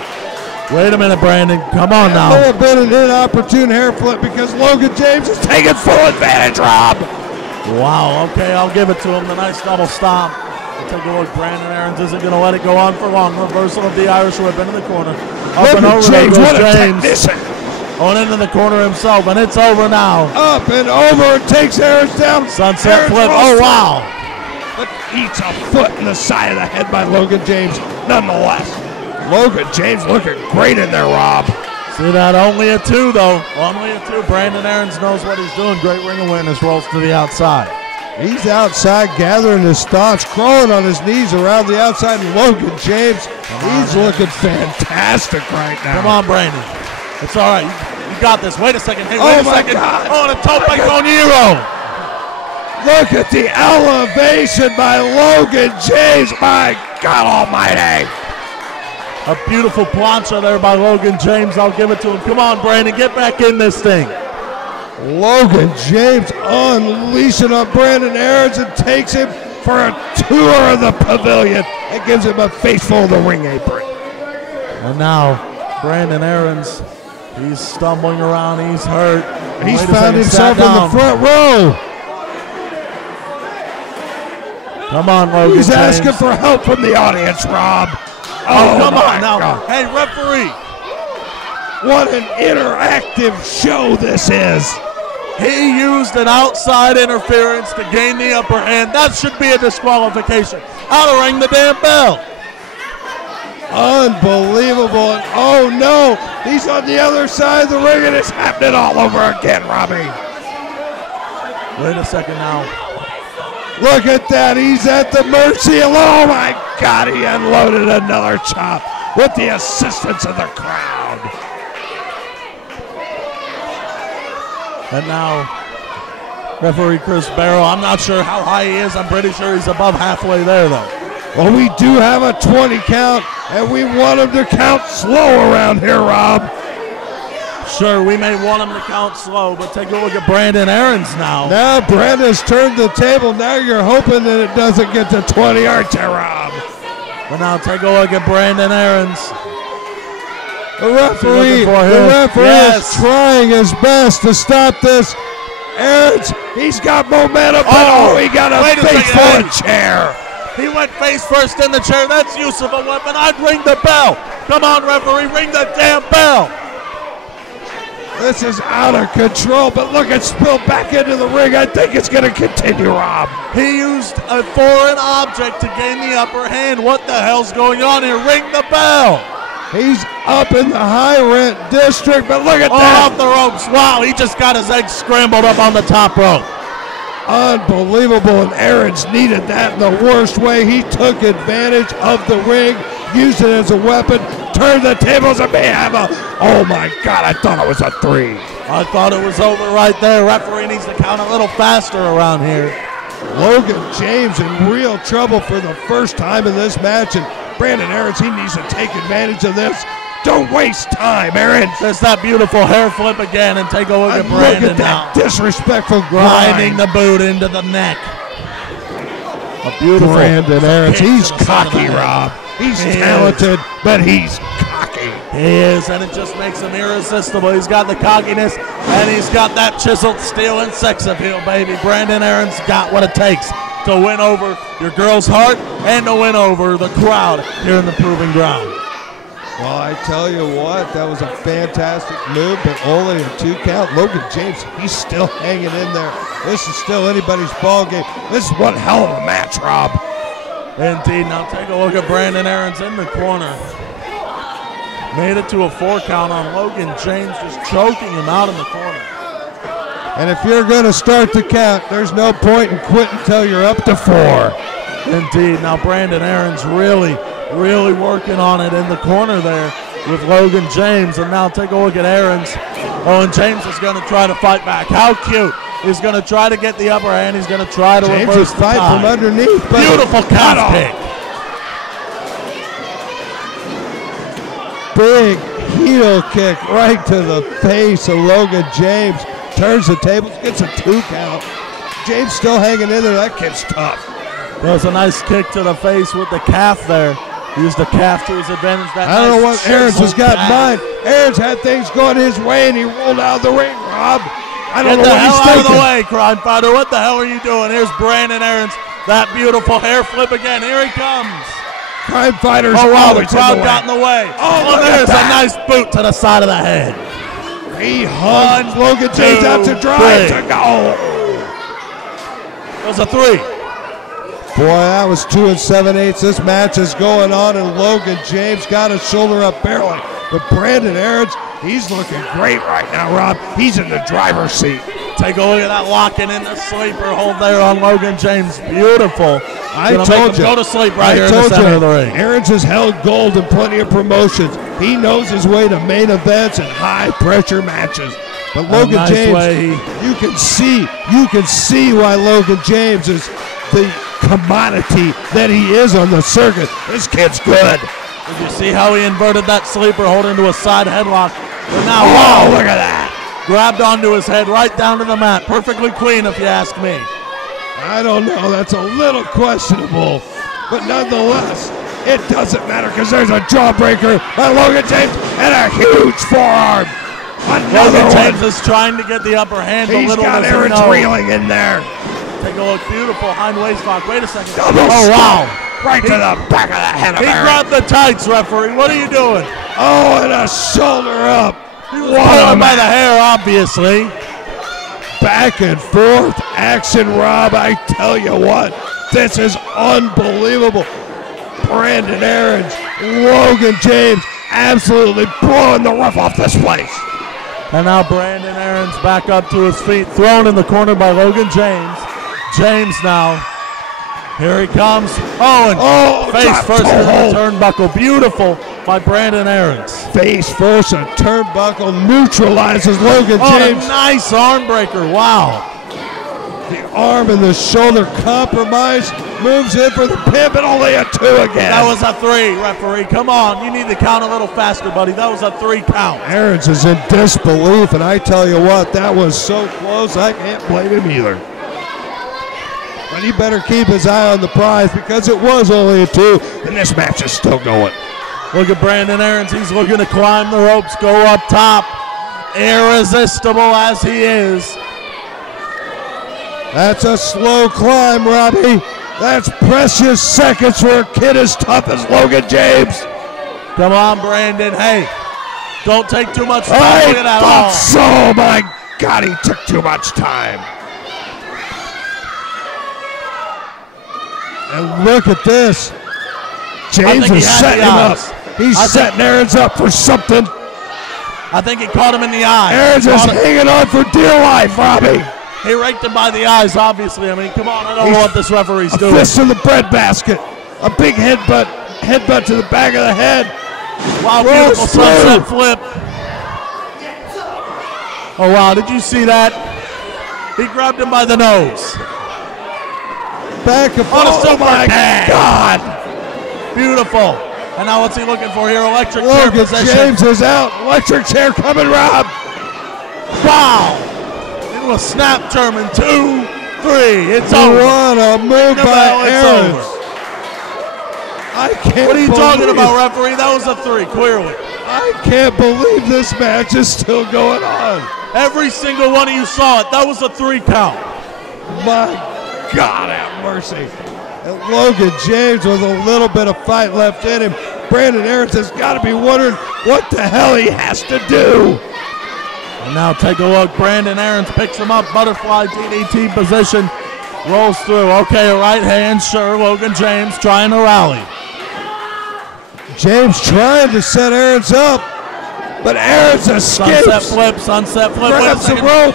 Wait a minute, Brandon. Come on now. That may have been an inopportune hair flip because Logan James is taking full advantage, Rob. Wow, okay, I'll give it to him. The nice double stop. We'll take a look. Brandon Aarons isn't going to let it go on for long. Reversal of the Irish whip into the corner. Up and over James, goes what a James. technician. On into the corner himself, and it's over now. Up and over, it takes Aarons down. Sunset flip, oh wow. But eats a foot in the side of the head by Logan James, nonetheless. Logan James looking great in there, Rob. See that? Only a 2, though. Only a 2. Brandon Aarons knows what he's doing. Great ring awareness, rolls to the outside. He's outside gathering his thoughts, crawling on his knees around the outside. And Logan James, he's looking fantastic right now. Come on, Brandon. It's all right. You got this. Wait a second. Hey, wait a second. God. Oh, and a tope con hilo. Look at the elevation by Logan James. My God almighty. A beautiful plancha there by Logan James. I'll give it to him. Come on, Brandon, get back in this thing. Logan James unleashing on Brandon Aarons and takes him for a tour of the pavilion and gives him a face full of the ring apron. And now, Brandon Aarons, he's stumbling around, he's hurt. He's found himself in the front row. Come on, Logan He's James. asking for help from the audience, Rob. Oh, come on now. God. Hey, referee. What an interactive show this is. He used an outside interference to gain the upper hand. That should be a disqualification. Out of ring the damn bell. Unbelievable. And oh no, he's on the other side of the ring and it's happening all over again, Robbie. Wait a second now. Look at that, he's at the mercy of, oh my God, he unloaded another chop with the assistance of the crowd. And now, referee Chris Barrow, I'm not sure how high he is. I'm pretty sure he's above halfway there, though. Well, we do have a 20 count, and we want him to count slow around here, Rob. Sure, we may want him to count slow, but take a look at Brandon Aarons now. Now Brandon's turned the table. Now you're hoping that it doesn't get to 20, aren't you, Rob? But now take a look at Brandon Aarons. The referee is trying his best to stop this. Aarons, he's got momentum, but he got a face full of chair. He went face first in the chair. That's use of a weapon. I'd ring the bell. Come on, referee, ring the damn bell. This is out of control, but look, it's spilled back into the ring. I think it's going to continue, Rob. He used a foreign object to gain the upper hand. What the hell's going on here? Ring the bell. He's up in the high rent district, but look at that. Off the ropes. Wow, he just got his eggs scrambled up on the top rope. Unbelievable, and Aarons needed that in the worst way. He took advantage of the ring, used it as a weapon, turned the tables, and may have a, oh my God, I thought it was a 3. I thought it was over right there. Referee needs to count a little faster around here. Logan James in real trouble for the first time in this match, and Brandon Aarons, he needs to take advantage of this. Don't waste time, Aarons. There's that beautiful hair flip again, and take a look at Brandon look at that disrespectful grinding the boot into the neck. A beautiful Brandon Aarons. He's cocky, Rob. He's talented, but he's cocky. He is, and it just makes him irresistible. He's got the cockiness, and he's got that chiseled steel and sex appeal, baby. Brandon Aarons got what it takes to win over your girl's heart and to win over the crowd here in the Proving Ground. Well, I tell you what, that was a fantastic move, but only a 2 count. Logan James, he's still hanging in there. This is still anybody's ball game. This is one hell of a match, Rob. Indeed. Now take a look at Brandon Aarons in the corner. Made it to a 4 count on Logan James, just choking him out in the corner. And if you're going to start the count, there's no point in quitting until you're up to 4. Indeed. Now Brandon Aarons really working on it in the corner there with Logan James. And now take a look at Aarons. Oh, and James is going to try to fight back. How cute. He's going to try to get the upper hand. He's going to try to reverse the fight tie. from underneath. But beautiful calf kick. Big heel kick right to the face of Logan James. Turns the tables, gets a 2 count. James still hanging in there. That kid's tough. That was a nice kick to the face with the calf there. He used the calf to his advantage. That I don't know what Aarons has got in mind. Aarons had things going his way, and he rolled out of the ring, Rob. I don't know what he's thinking. Get the hell out of the way, crime fighter. What the hell are you doing? Here's Brandon Aarons. That beautiful hair flip again. Here he comes. Crime fighters always the crowd got in the way. Oh, there's a nice boot to the side of the head. He hugged Logan James out to drive to go. It was a 3. Boy, that was 2 7/8. This match is going on, and Logan James got his shoulder up barreling. But Brandon Aarons, he's looking great right now, Rob. He's in the driver's seat. Take a look at that locking in the sleeper hold there on Logan James. Beautiful. I told you. Go to sleep right here in the center of the ring. Aarons has held gold in plenty of promotions. He knows his way to main events and high-pressure matches. But Logan James, you can see why Logan James is the commodity that he is on the circuit. This kid's good. Did you see how he inverted that sleeper, holding into a side headlock? But now, wow, look at that. Grabbed onto his head right down to the mat. Perfectly clean, if you ask me. I don't know. That's a little questionable. But nonetheless, it doesn't matter because there's a jawbreaker by Logan James and a huge forearm. Another Logan one. James is trying to get the upper hand. He's got Aaron's reeling in there. Take a look. Beautiful hind waist lock. Wait a second. Oh, wow. Right to the back of the head of Aaron. He grabbed the tights, referee. What are you doing? Oh, and a shoulder up. He was pulling him by the hair, obviously. Back and forth action, Rob. I tell you what, this is unbelievable. Brandon Aaron's, Logan James absolutely blowing the roof off this place. And now Brandon Aaron's back up to his feet, thrown in the corner by Logan James. James now. Here he comes. Oh, and face first in the turnbuckle. Beautiful by Brandon Aaron's. Face first and turnbuckle neutralizes Logan James. Oh, nice arm breaker. Wow. The arm and the shoulder compromise. Moves in for the pin, but only a 2 again. That was a 3, referee. Come on. You need to count a little faster, buddy. That was a 3 count. Aaron's is in disbelief, and I tell you what, that was so close, I can't blame him either. But he better keep his eye on the prize because it was only a 2, and this match is still going. Look at Brandon Aaron's. He's looking to climb the ropes, go up top. Irresistible as he is. That's a slow climb, Robbie. That's precious seconds for a kid as tough as Logan James. Come on, Brandon. Hey, don't take too much time. I Look at that. thought so. My God, he took too much time. And look at this. James is setting him up. He's setting Aaron's up for something. I think he caught him in the eye. Aaron's is hanging on for dear life, Robbie. He raked him by the eyes, obviously. I mean, come on, I don't know what this referee's doing. A fist in the breadbasket. A big headbutt to the back of the head. Wow, beautiful sunset flip. Oh, wow, did you see that? He grabbed him by the nose. Back and forth. Oh, my God. Beautiful. And now what's he looking for here? Electric chair Logan possession. James is out. Electric chair coming, Rob. Wow. Into a snap German. 2, 3. It's over. What a move by Aaron. I can't. What are you talking about, referee? That was a 3, clearly. I can't believe this match is still going on. Every single one of you saw it. That was a 3 count. My God, have mercy. And Logan James with a little bit of fight left in him. Brandon Aaron has got to be wondering what the hell he has to do. And now take a look. Brandon Aaron's picks him up. Butterfly DDT position. Rolls through. Okay, right hand. Sure, Logan James trying to rally. James trying to set Aaron's up, but Aaron's escapes. Sunset flip. Grabs the rope.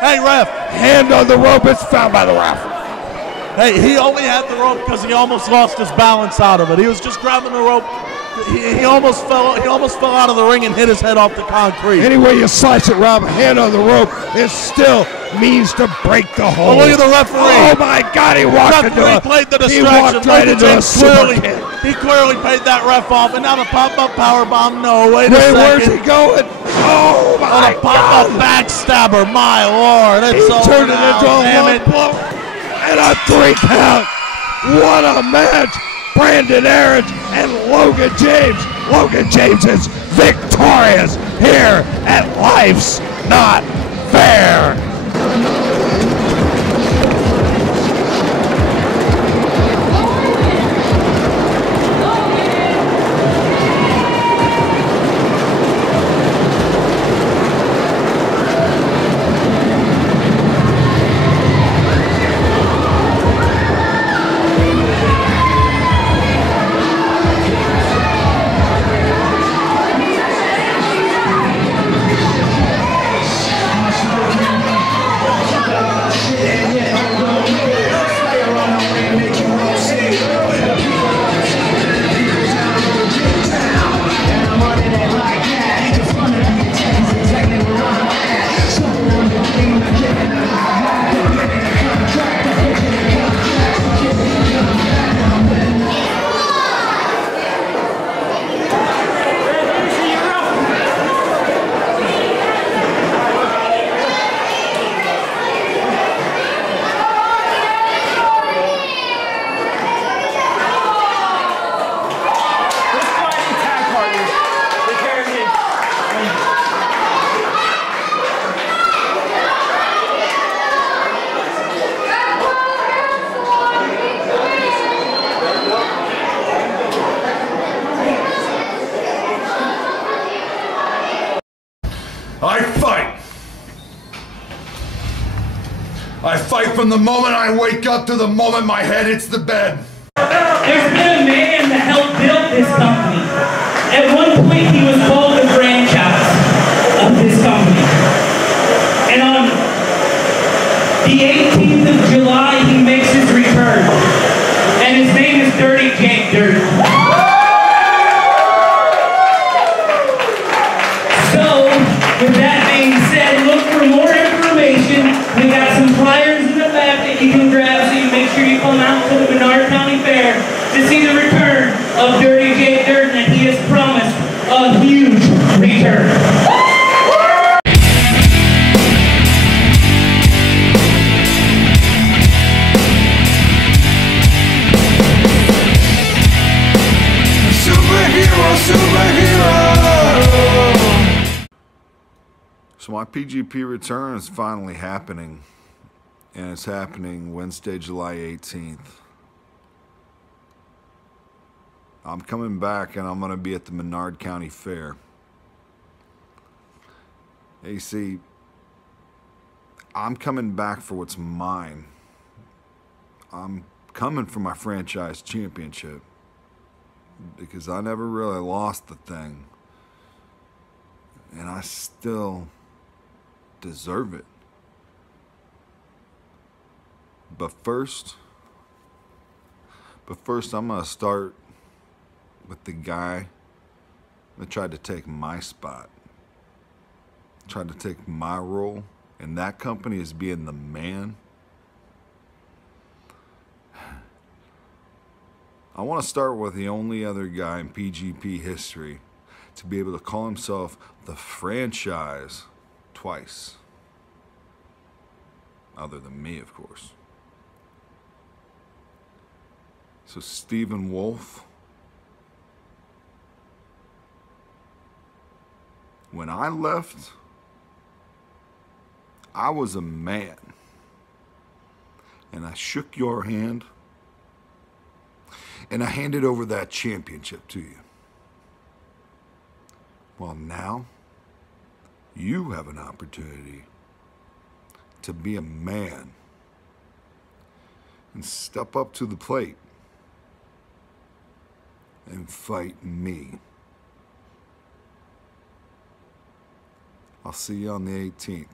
Hey, ref. Hand on the rope. It's found by the ref. Hey, he only had the rope because he almost lost his balance out of it. He was just grabbing the rope. He almost fell out of the ring and hit his head off the concrete. Any way you slice it, Rob, hand on the rope, it still means to break the hold. Oh, look at the referee. Oh, my God, he walked into it. Played the distraction. He walked right into a super kick. He clearly paid that ref off, and now the pop-up powerbomb. No, wait a second. Where's he going? Oh, my God. Pop-up backstabber, my Lord. It's he turned it into a low blow and a 3 count. What a match. Brandon Aaron and Logan James. Logan James is victorious here at Life's Not Fair. I fight. I fight from the moment I wake up to the moment my head hits the bed. There's been a man that helped build this company. At one point, he was called the franchise of this company. And on the 18th of July, he makes his return. And his name is Dirty Jake Dirden. So, with that being said, look for more information. We got some flyers in the back that you can grab, so you make sure you come out to the Menard County Fair to see the return of Dirty Jake Dirden, and he has promised a huge return. So my PGP return is finally happening, and it's happening Wednesday, July 18th. I'm coming back, and I'm going to be at the Menard County Fair. You see, I'm coming back for what's mine. I'm coming for my franchise championship, because I never really lost the thing, and I still deserve it. But first I'm gonna start with the guy that tried to take my spot, tried to take my role, and that company is being the man. I want to start with the only other guy in PGP history to be able to call himself the franchise twice. Other than me, of course. So Stephen Wolf, when I left, I was a man. And I shook your hand, and I handed over that championship to you. Well, now, you have an opportunity to be a man and step up to the plate and fight me. I'll see you on the 18th.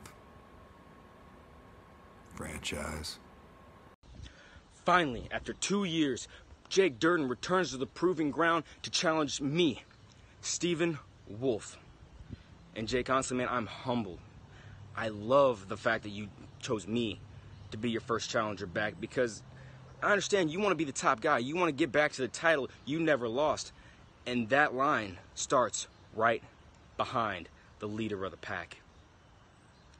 Franchise. Finally, after 2 years, Jake Dirden returns to the proving ground to challenge me, Stephen Wolf. And Jake, honestly, man, I'm humbled. I love the fact that you chose me to be your first challenger back, because I understand you want to be the top guy. You want to get back to the title you never lost. And that line starts right behind the leader of the pack.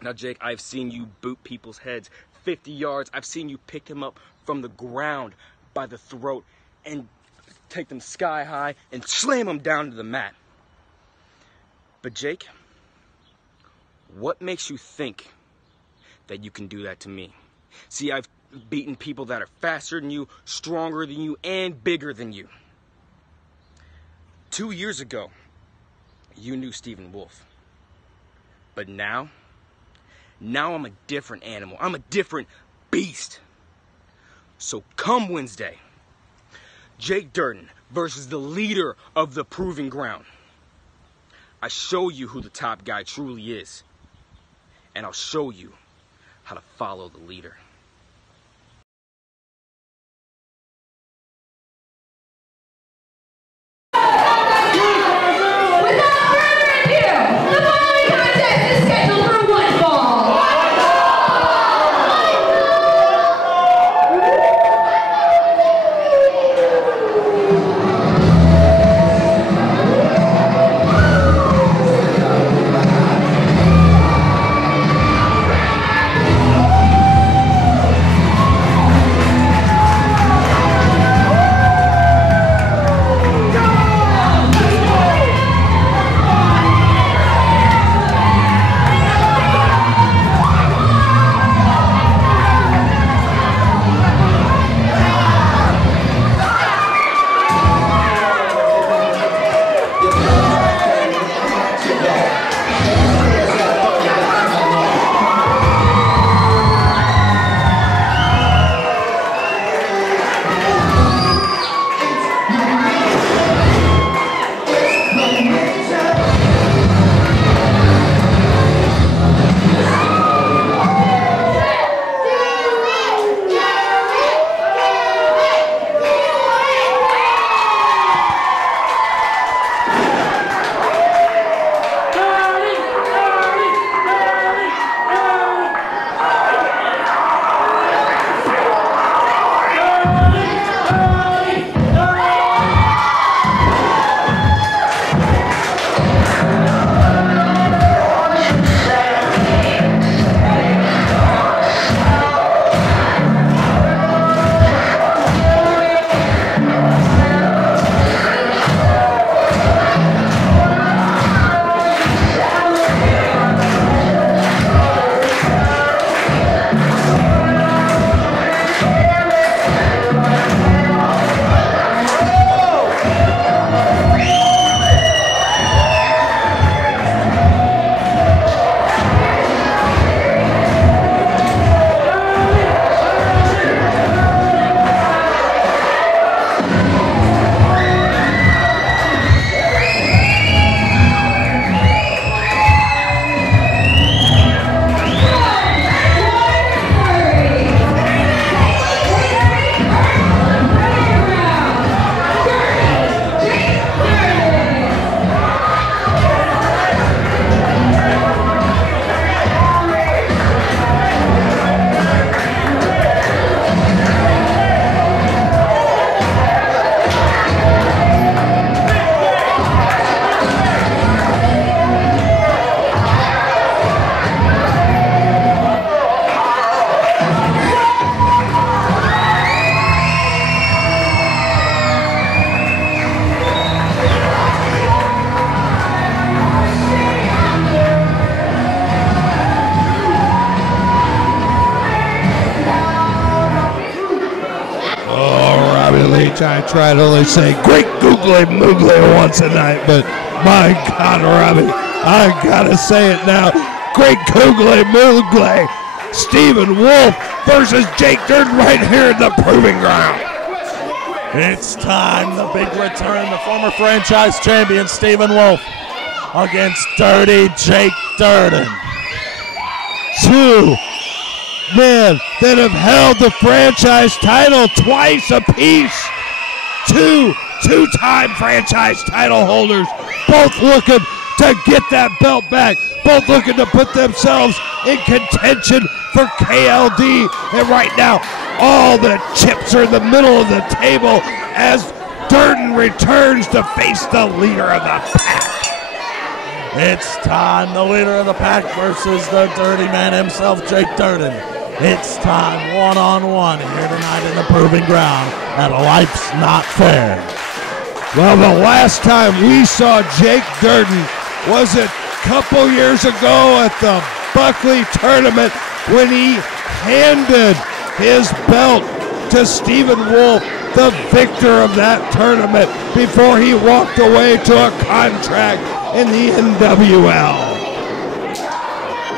Now, Jake, I've seen you boot people's heads 50 yards. I've seen you pick them up from the ground by the throat and take them sky high and slam them down to the mat. But Jake, what makes you think that you can do that to me? See, I've beaten people that are faster than you, stronger than you, and bigger than you. 2 years ago, you knew Stephen Wolf. But now I'm a different animal. I'm a different beast. So come Wednesday, Jake Dirden versus the leader of the proving ground. I show you who the top guy truly is. And I'll show you how to follow the leader. which I try to only say great googly moogly once a night, but my God, Robbie, I gotta say it now. Great googly moogly. Stephen Wolf versus Jake Dirden right here in the Proving Ground. It's time, the big return, the former franchise champion Stephen Wolf against Dirty Jake Dirden. Two men that have held the franchise title twice apiece. Two-time franchise title holders, both looking to get that belt back, both looking to put themselves in contention for KLD. And right now, all the chips are in the middle of the table as Dirden returns to face the leader of the pack. It's time, the leader of the pack versus the dirty man himself, Jake Dirden. It's time, one-on-one here tonight in the Proving Ground at Life's Not Fair. Well, the last time we saw Jake Dirden was a couple years ago at the Buckley tournament when he handed his belt to Stephen Wolf, the victor of that tournament, before he walked away to a contract in the NWL.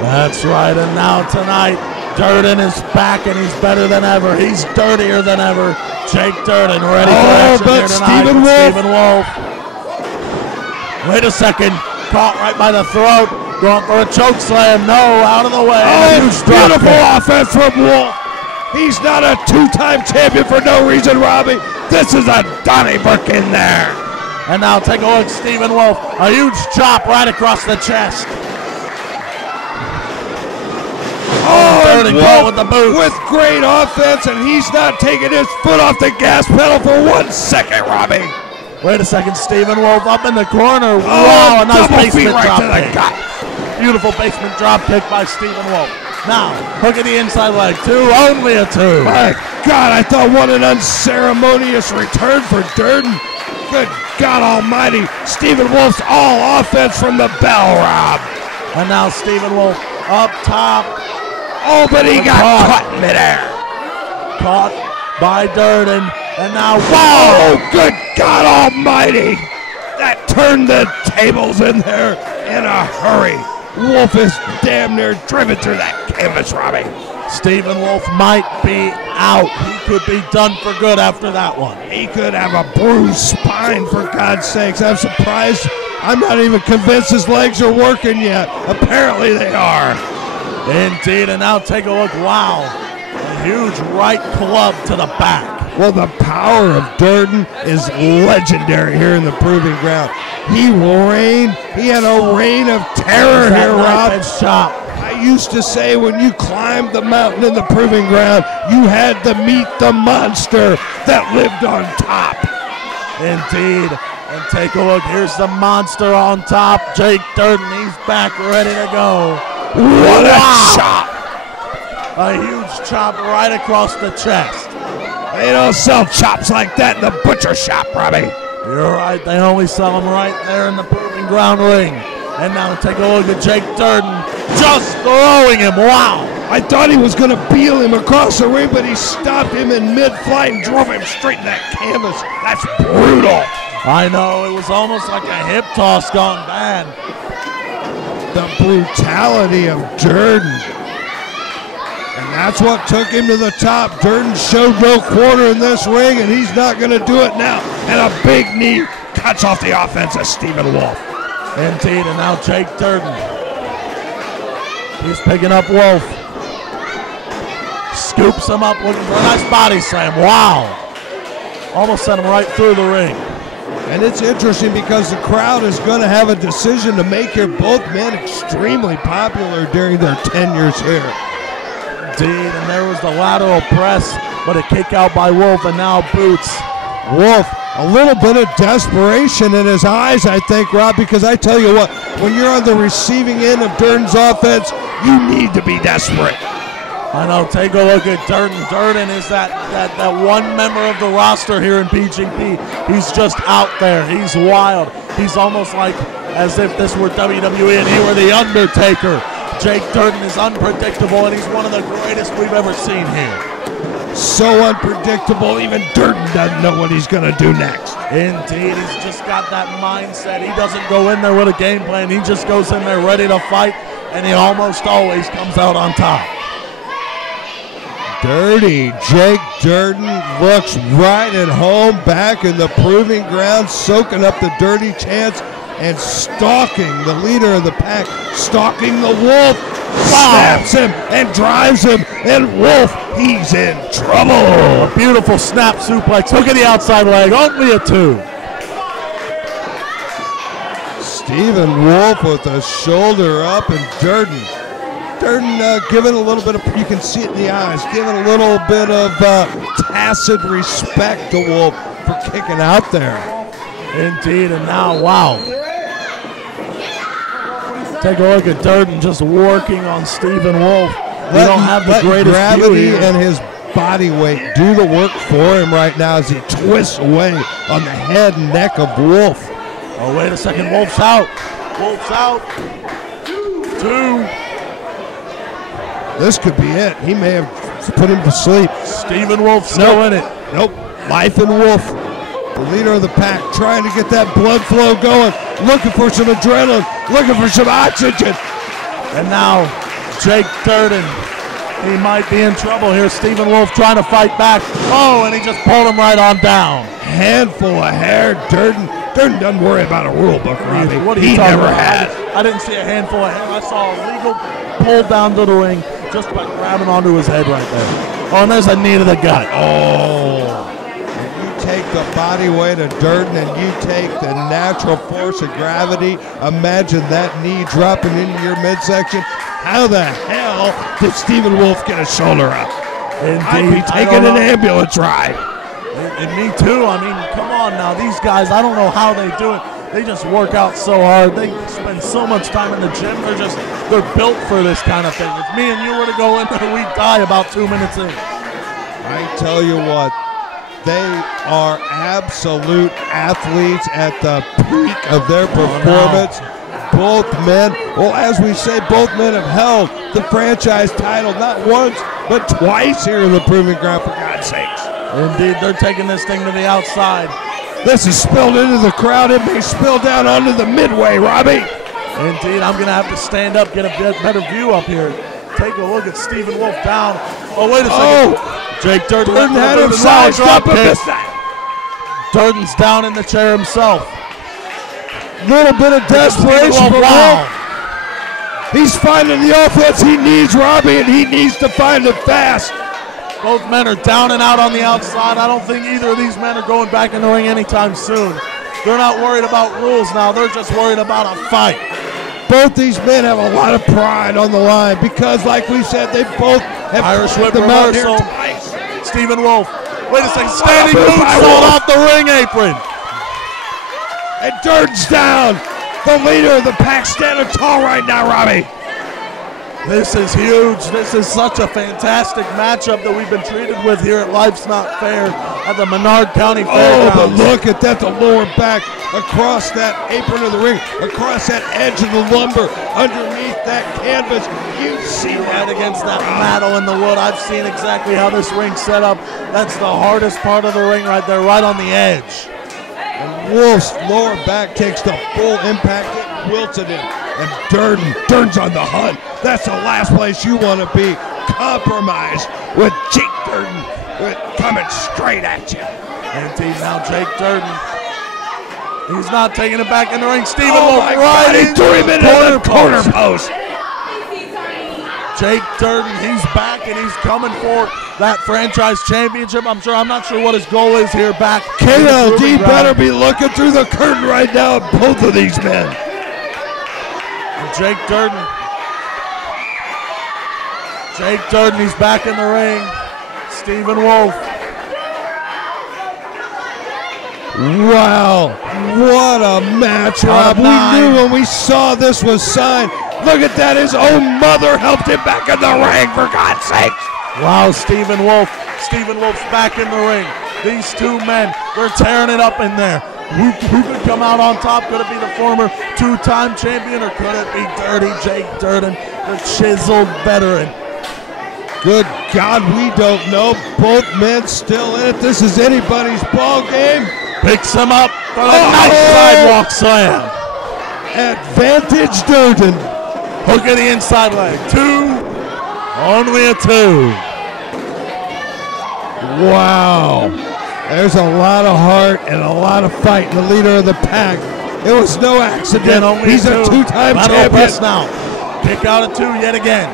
That's right, and now tonight, Dirden is back and he's better than ever. He's dirtier than ever. Jake Dirden ready for action here tonight. Stephen Wolf. Wait a second. Caught right by the throat. Going for a choke slam. No, out of the way. Oh, beautiful offense from Wolf. He's not a two-time champion for no reason, Robbie. This is a Donnybrook in there. And now take a look, Stephen Wolf. A huge chop right across the chest. Oh, Dirden caught with the boot. With great offense, and he's not taking his foot off the gas pedal for 1 second, Robbie. Wait a second, Stephen Wolf up in the corner. Oh, wow, a nice basement right drop to the kick. gut. Beautiful basement drop kick by Stephen Wolf. Now, hook at the inside leg. Two, only a two. My God, I thought what an unceremonious return for Dirden. Good God almighty. Stephen Wolf's all offense from the bell, Rob. And now Stephen Wolf up top. Oh, but he got caught in midair. Caught by Dirden. And now, wow! Oh, good God almighty. That turned the tables in there in a hurry. Wolf is damn near driven through that canvas, Robbie. Stephen Wolf might be out. He could be done for good after that one. He could have a bruised spine, for God's sakes. I'm surprised. I'm not even convinced his legs are working yet. Apparently they are. Indeed, and now take a look. Wow, a huge right club to the back. Well, the power of Dirden is legendary here in the Proving Ground. He had a reign of terror here, Rob. Shot. I used to say when you climbed the mountain in the Proving Ground, you had to meet the monster that lived on top. Indeed. And take a look. Here's the monster on top. Jake Dirden, he's back ready to go. What a chop! A huge chop right across the chest. They don't sell chops like that in the butcher shop, Robbie. You're right. They only sell them right there in the Proving Ground ring. And now take a look at Jake Dirden just throwing him. Wow. I thought he was going to peel him across the ring, but he stopped him in mid-flight and drove him straight in that canvas. That's brutal. I know. It was almost like a hip toss gone bad. The brutality of Dirden. And that's what took him to the top. Dirden showed no quarter in this ring, and he's not going to do it now. And a big knee cuts off the offense of Stephen Wolf. Indeed, and now Jake Dirden. He's picking up Wolf. Scoops him up, looking for a nice body slam. Wow. Almost sent him right through the ring. And it's interesting because the crowd is going to have a decision to make here. Both men extremely popular during their tenures here. Indeed, and there was the lateral press, but a kick out by Wolf, and now boots. Wolf, a little bit of desperation in his eyes, I think, Rob, because I tell you what, when you're on the receiving end of Dirden's offense, you need to be desperate. I know, take a look at Dirden. Dirden is that one member of the roster here in PGP. He's just out there. He's wild. He's almost like as if this were WWE and he were The Undertaker. Jake Dirden is unpredictable, and he's one of the greatest we've ever seen here. So unpredictable, even Dirden doesn't know what he's going to do next. Indeed, he's just got that mindset. He doesn't go in there with a game plan. He just goes in there ready to fight, and he almost always comes out on top. Dirty Jake Dirden looks right at home, back in the proving ground, soaking up the dirty chance and stalking the leader of the pack, stalking the Wolf. Snaps him and drives him, and Wolf, he's in trouble. A beautiful snap suplex. Look at the outside leg, only a 2. Stephen Wolf with a shoulder up, and Dirden giving a little bit of, you can see it in the eyes, giving a little bit of tacit respect to Wolf for kicking out there. Indeed, and now, wow. Take a look at Dirden just working on Stephen Wolf. We don't have the greatest gravity and his body weight do the work for him right now as he twists away on the head and neck of Wolf. Oh, wait a second, Wolf's out. Wolf's out. 2. This could be it. He may have put him to sleep. Stephen Wolf still in it. Nope. Life in Wolf. The leader of the pack trying to get that blood flow going, looking for some adrenaline, looking for some oxygen. And now Jake Dirden, he might be in trouble here. Stephen Wolf trying to fight back. Oh, and he just pulled him right on down. Handful of hair. Dirden doesn't worry about a rule book, Robbie. What are you he talking never about? had. I didn't see a handful of hair. I saw a legal pull down to the ring just by grabbing onto his head right there. Oh, and there's a knee to the gut. Oh. Take the body weight of Dirden and you take the natural force of gravity. Imagine that knee dropping into your midsection. How the hell did Stephen Wolf get his shoulder up? I'd be taking an ambulance ride. And me too. I mean, come on now. These guys, I don't know how they do it. They just work out so hard. They spend so much time in the gym. They're built for this kind of thing. If me and you were to go in there, we'd die about 2 minutes in. I tell you what. They are absolute athletes at the peak of their performance. Both men, well, as we say, both men have held the franchise title not once, but twice here in the Proving Ground, for God's sakes. Indeed, they're taking this thing to the outside. This is spilled into the crowd. It may spill down onto the midway, Robbie. Indeed, I'm going to have to stand up, get a better view up here. Take a look at Stephen Wolf down. Oh, wait a second. Oh. Jake Dirden had him sized up and missed that. Dirden's down in the chair himself. Little bit of desperation for Wolf. He's finding the offense he needs, Robbie, and he needs to find it fast. Both men are down and out on the outside. I don't think either of these men are going back in the ring anytime soon. They're not worried about rules now. They're just worried about a fight. Both these men have a lot of pride on the line because, like we said, they both have Irish whip the reversal. Stephen Wolf. Wait a second. Standing moonsault off the ring apron. And Dirden's down. The leader of the pack standing tall right now, Robbie. This is huge. This is such a fantastic matchup that we've been treated with here at Life's Not Fair at the Menard County Fairgrounds. Oh, but look at that, the lower back across that apron of the ring, across that edge of the lumber, underneath that canvas. You see right against that metal in the wood. I've seen exactly how this ring's set up. That's the hardest part of the ring right there, right on the edge. And Wolf's lower back takes the full impact. It wilted him. And Dirden's on the hunt. That's the last place you want to be. Compromised with Jake Dirden coming straight at you. Indeed, now Jake Dirden. He's not taking it back in the ring. Stephen Wolf right into him into the corner post. Jake Dirden, he's back and he's coming for that franchise championship. I'm not sure what his goal is here back. KLD better be looking through the curtain right now at both of these men. And Jake Dirden, he's back in the ring. Stephen Wolf. Wow, what a matchup. We knew when we saw this was signed. Look at that, his own mother helped him back in the ring, for God's sake. Wow, Stephen Wolf. Stephen Wolf's back in the ring. These two men, they're tearing it up in there. Who could come out on top? Could it be the former two-time champion, or could it be Dirty Jake Dirden, the chiseled veteran? Good God, we don't know. Both men still in it. This is anybody's ball game. Picks him up for a nice sidewalk slam. Advantage Dirden. Hook of the inside leg. 2. Only a 2. Wow. There's a lot of heart and a lot of fight in the leader of the pack. It was no accident. Only He's a 2-time champion. Press now. Kick out a 2 yet again.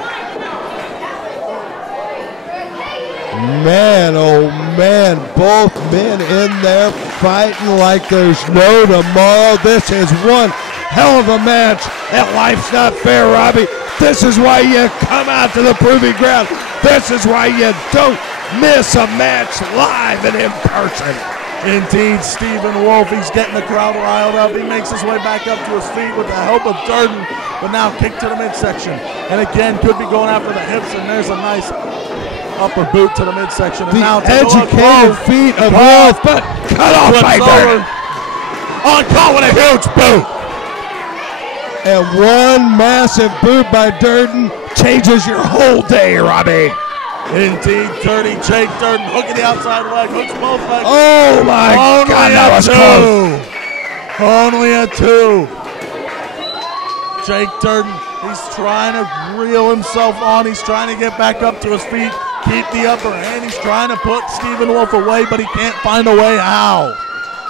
Man, oh man, both men in there fighting like there's no tomorrow. This is one hell of a match, and life's not fair, Robbie. This is why you come out to the proving ground. This is why you don't miss a match live and in person. Indeed, Stephen Wolf, he's getting the crowd riled up. He makes his way back up to his feet with the help of Dirden, but now kick to the midsection. And again, could be going after the hips, and there's a nice upper boot to the midsection. And the now educated feet of Wolf, but cut off by Dirden. On call with a huge boot. And one massive boot by Dirden changes your whole day, Robbie. Indeed, dirty Jake Dirden, hooking the outside leg, hooks both legs. Oh my God, that was close. Only a 2. Jake Dirden, he's trying to reel himself on. He's trying to get back up to his feet, keep the upper hand. He's trying to put Stephen Wolf away, but he can't find a way how.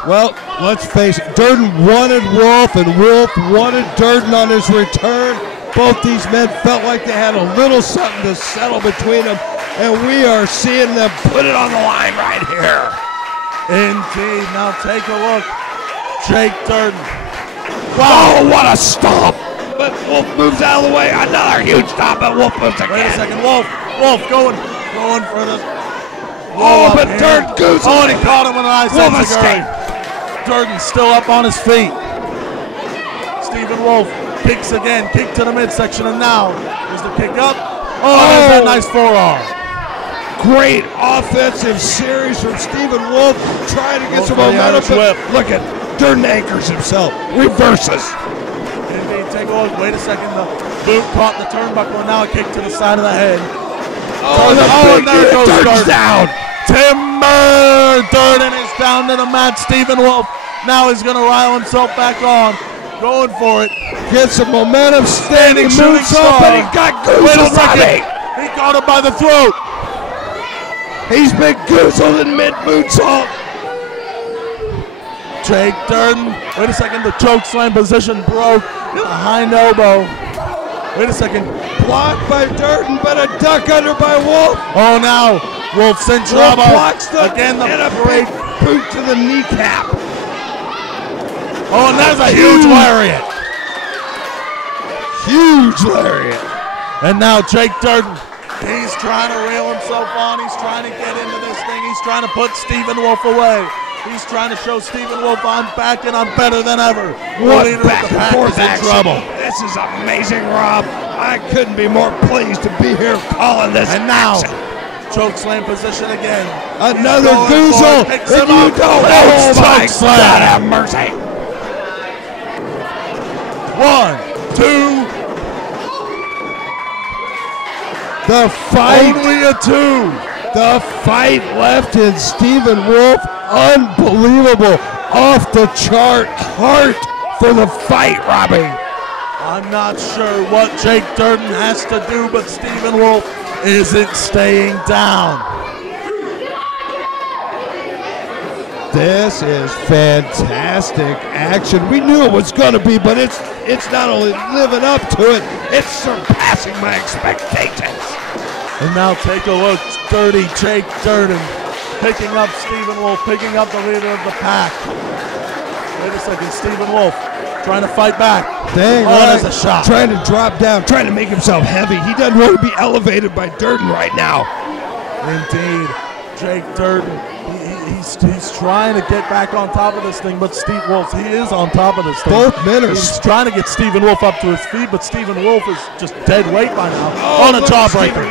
Well, let's face it, Dirden wanted Wolf, and Wolf wanted Dirden on his return. Both these men felt like they had a little something to settle between them, and we are seeing them put it on the line right here. Indeed. Now take a look. Jake Dirden. Wow, what a stomp! But Wolf moves out of the way. Another huge stomp, but Wolf moves again. Wait a second. Wolf going for the. Oh, but Dirden goose. Oh, and he caught him with an eye Wolf escape. Dirden still up on his feet. Stephen Wolf kicks again, kick to the midsection, and now is the kick up. Oh, there's that nice forearm. Great offensive series from Stephen Wolf, trying to get some momentum. Look at Dirden anchors himself, reverses. Indeed, take a look. Wait a second. The boot caught the turnbuckle, and now a kick to the side of the head. Oh, and there goes Dirden down. Timber! Dirden is down to the mat. Stephen Wolf now he's going to rile himself back on. Going for it. Get some momentum, standing moonsault, but he got goozled, Robbie. He got him by the throat. He's been goozled in mid-moonsault. Jake Dirden, wait a second, the choke slam position broke. A hind elbow. Wait a second. Blocked by Dirden, but a duck under by Wolf. Oh, now Wolf cinch elbow. Blocks again, the and a big boot to the kneecap. Oh, and there's a huge lariat. Huge lariat. And now Jake Dirden, he's trying to reel himself on. He's trying to get into this thing. He's trying to put Stephen Wolf away. He's trying to show Stephen Wolf I'm back and I'm better than ever. What back and forth action. Trouble. This is amazing, Rob. I couldn't be more pleased to be here calling this. And now, choke slam position again. Another goozle. If you don't, oh my God, have mercy. 1, 2. The fight. Only a 2. The fight left in Stephen Wolf. Unbelievable. Off the chart. Heart for the fight, Robbie. I'm not sure what Jake Dirden has to do, but Stephen Wolf isn't staying down. This is fantastic action. We knew it was going to be, but it's not only living up to it, it's surpassing my expectations. And now take a look, dirty Jake Dirden picking up Stephen Wolf, picking up the leader of the pack. Wait a second, Stephen Wolf trying to fight back. Dang, there's a shot. Trying to drop down, trying to make himself heavy. He doesn't want to be elevated by Dirden right now. Indeed, Jake Dirden. He's trying to get back on top of this thing, but Steve Wolf, he is on top of this thing. Both men are. He's trying to get Stephen Wolf up to his feet, but Stephen Wolf is just dead weight by now on a jawbreaker.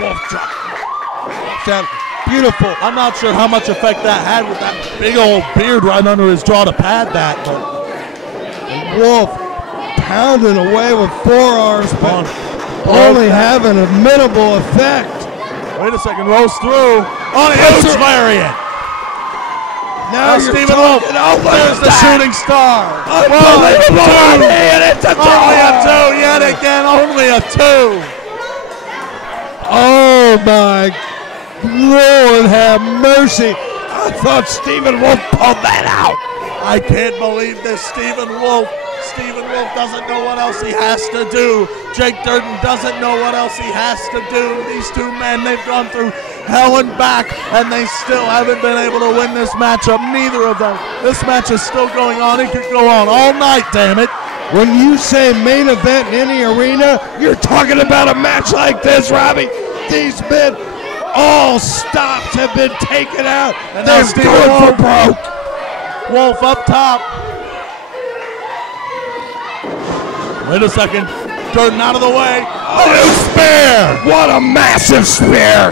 Sound beautiful. I'm not sure how much effect that had with that big old beard right under his jaw to pad that, but Wolf pounding away with forearms, but only having a minimal effect. Wait a second, rolls through. On a huge lariat. Now you're Stephen Wolf. There's the shooting star. Unbelievable. And it's a Only a 2 yet again. Only a 2. Oh my Lord, have mercy. I thought Stephen Wolf pulled that out. I can't believe this. Stephen Wolf doesn't know what else he has to do. Jake Dirden doesn't know what else he has to do. These two men, they've gone through hell and back, and they still haven't been able to win this matchup. Neither of them. This match is still going on. It could go on all night, damn it. When you say main event in any arena, you're talking about a match like this, Robbie. These men, all stops have been taken out. And they're now going for broke. Wolf up top. Wait a second. Dirden out of the way. Oh, spear! What a massive spear!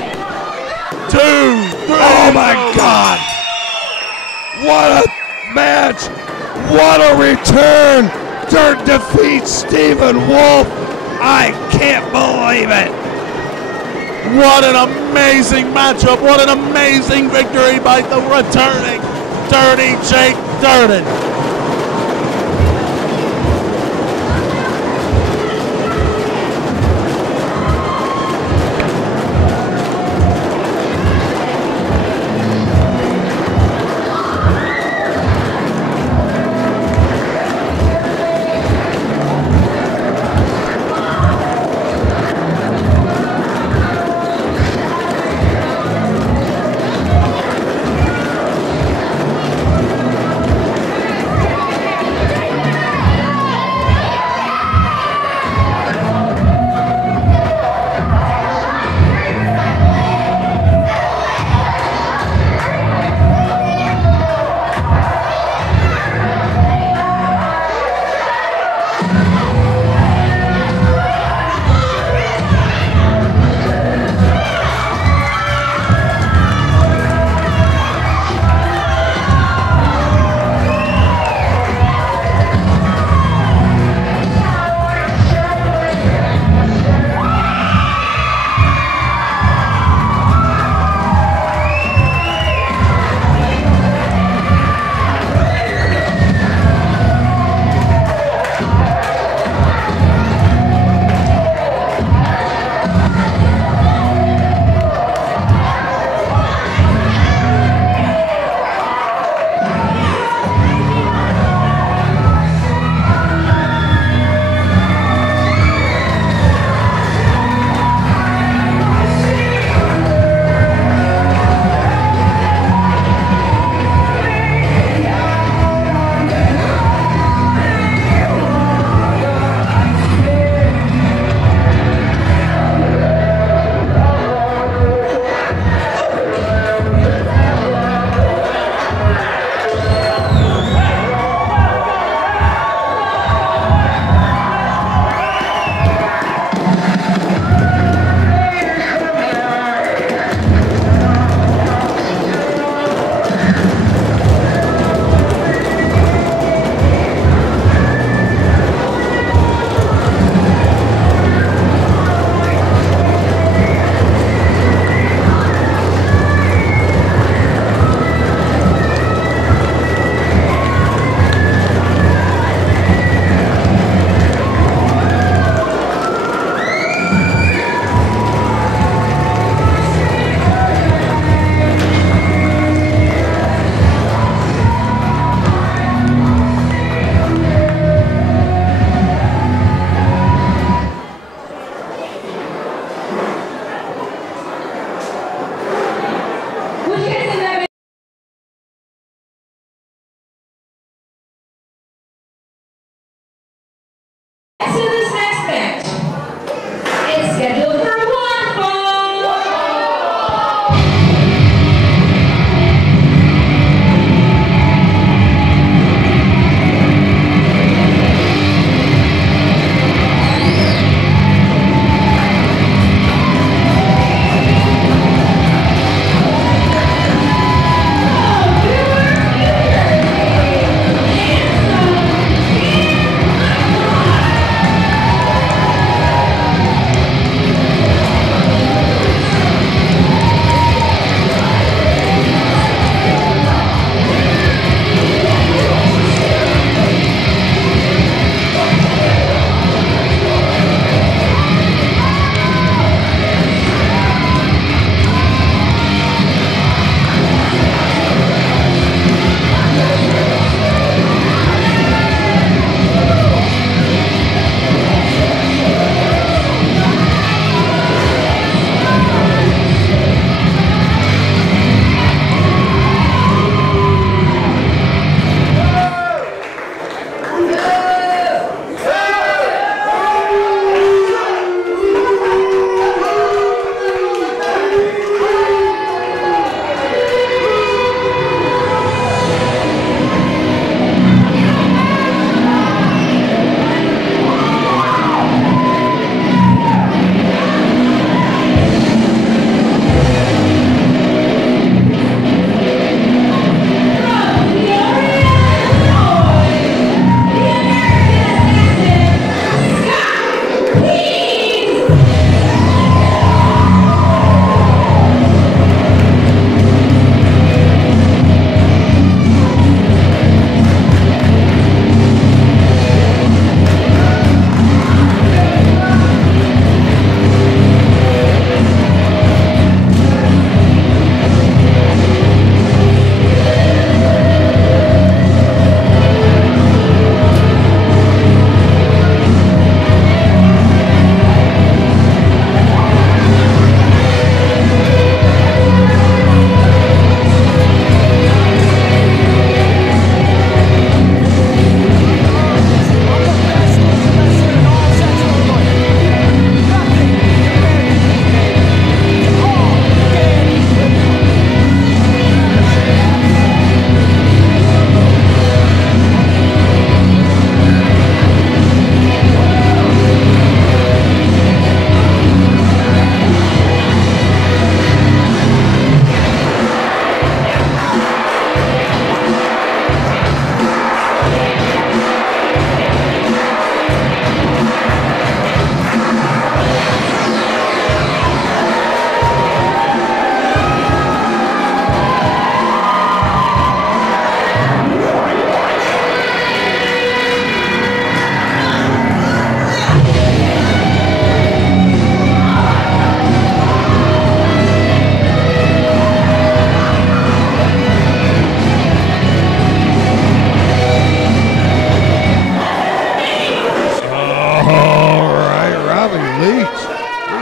2, 3. Oh my God! What a match! What a return! Dirden defeats Stephen Wolf. I can't believe it. What an amazing matchup. What an amazing victory by the returning Dirty Jake Dirden.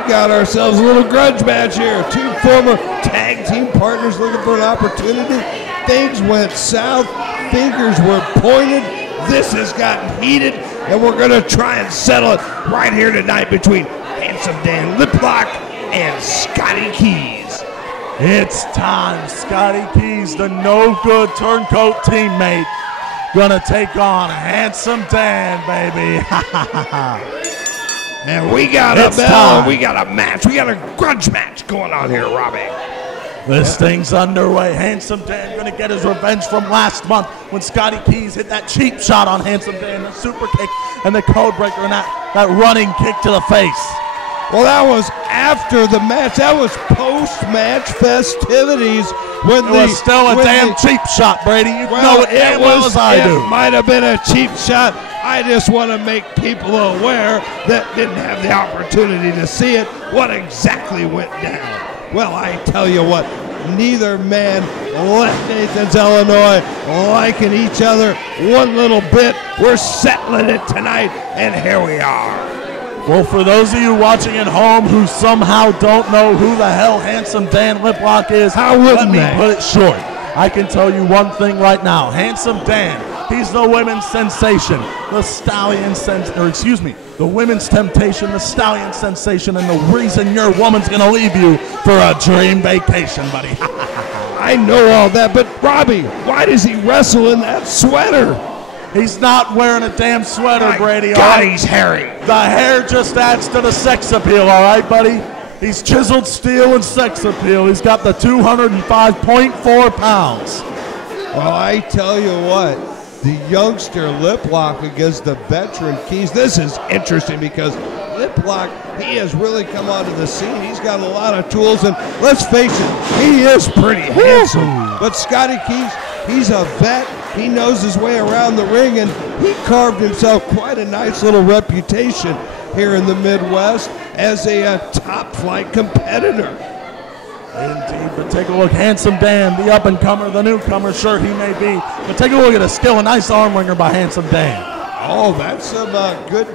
got ourselves a little grudge match here. Two former tag team partners looking for an opportunity. Things went south. Fingers were pointed. This has gotten heated, and we're going to try and settle it right here tonight between Handsome Dan Liplock and Scotty Keys. It's time. Scotty Keys, the no-good turncoat teammate, gonna take on Handsome Dan, baby. And we got a bell, we got a match, we got a grudge match going on here, Robbie. This thing's underway. Handsome Dan gonna get his revenge from last month when Scotty Keys hit that cheap shot on Handsome Dan, the super kick and the code breaker and that running kick to the face. Well, that was after the match. That was post-match festivities. When it was still a damn cheap shot, Brady. You know it as well as I do. It might have been a cheap shot. I just want to make people aware that didn't have the opportunity to see it, what exactly went down. Well, I tell you what, neither man left Nathan's, Illinois, liking each other one little bit. We're settling it tonight, and here we are. Well, for those of you watching at home who somehow don't know who the hell Handsome Dan Liplock is, let me put it short. I can tell you one thing right now. Handsome Dan, he's the women's sensation, the stallion the women's temptation, the stallion sensation, and the reason your woman's gonna leave you for a dream vacation, buddy. I know all that, but Robbie, why does he wrestle in that sweater? He's not wearing a damn sweater, Brady. God, he's hairy. The hair just adds to the sex appeal, all right, buddy? He's chiseled steel and sex appeal. He's got the 205.4 pounds. Well, I tell you what, the youngster Liplock against the veteran Keys. This is interesting because Liplock, he has really come onto the scene. He's got a lot of tools, and let's face it, he is pretty handsome. But Scotty Keys, he's a vet. He knows his way around the ring, and he carved himself quite a nice little reputation here in the Midwest as a top-flight competitor. Indeed, but take a look. Handsome Dan, the up-and-comer, the newcomer, sure he may be. But take a look at the skill, a nice arm wringer by Handsome Dan. Oh, that's some good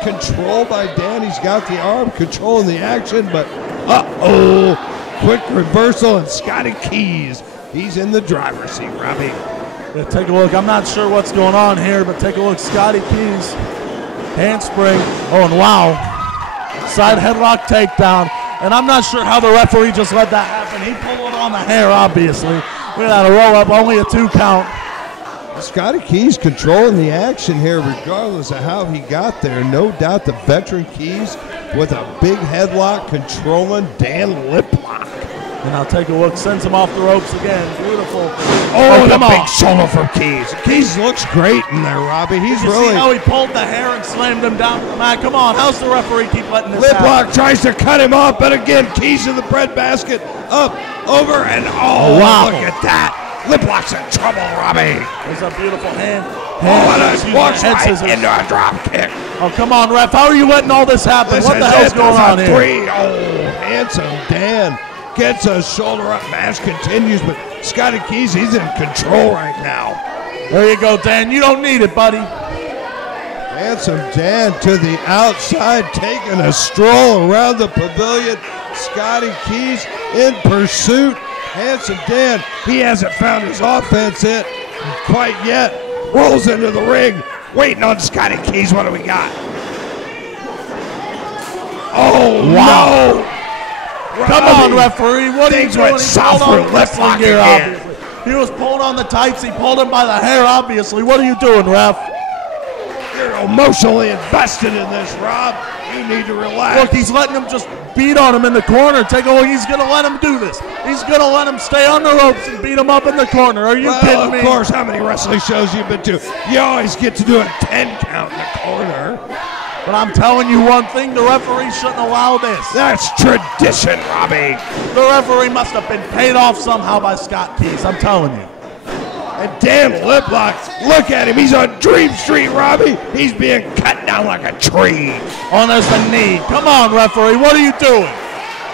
control by Dan. He's got the arm, controlling the action, but quick reversal, and Scotty Keys, he's in the driver's seat, Robbie. Yeah, take a look. I'm not sure what's going on here, but take a look. Scotty Keys, handspring. Oh, and wow. Side headlock takedown. And I'm not sure how the referee just let that happen. He pulled it on the hair, obviously. We had a roll up, only a 2 count. Scotty Keys controlling the action here regardless of how he got there. No doubt the veteran Keys with a big headlock controlling Dan Liplock. And I'll take a look, sends him off the ropes again. Beautiful. Oh, the big shoulder from Keys. Keys looks great in there, Robbie. He's really. See how he pulled the hair and slammed him down to the mat? Come on, how's the referee keep letting this happen? Liplock tries to cut him off, but again, Keys in the breadbasket. Up, over, and wow. Look at that. Liplock's in trouble, Robbie. There's a beautiful hand. Walks right into a drop kick. Oh, come on, ref. How are you letting all this happen? What the hell's going on here? 3. Oh, Handsome Dan gets a shoulder up. Match continues, but Scotty Keys, he's in control right now. There you go, Dan. You don't need it, buddy. Handsome Dan to the outside, taking a stroll around the pavilion. Scotty Keys in pursuit. Handsome Dan, he hasn't found his offense yet, quite yet. Rolls into the ring, waiting on Scotty Keys. What do we got? Oh, wow. No! Come on, referee. What are you doing? Went south for Liplock gear, again. obviously. He was pulled on the tights. He pulled him by the hair, obviously. What are you doing, ref? You're emotionally invested in this, Rob. You need to relax. Look, he's letting him just beat on him in the corner. Take a look. He's going to let him do this. He's going to let him stay on the ropes and beat him up in the corner. Are you kidding me? Of course, how many wrestling shows you've been to? You always get to do a 10 count in the corner. But I'm telling you one thing, the referee shouldn't allow this. That's tradition, Robbie. The referee must have been paid off somehow by Scott Keys, I'm telling you. And Dan Liplock, look at him. He's on Dream Street, Robbie. He's being cut down like a tree. Oh, there's the knee. Come on, referee. What are you doing?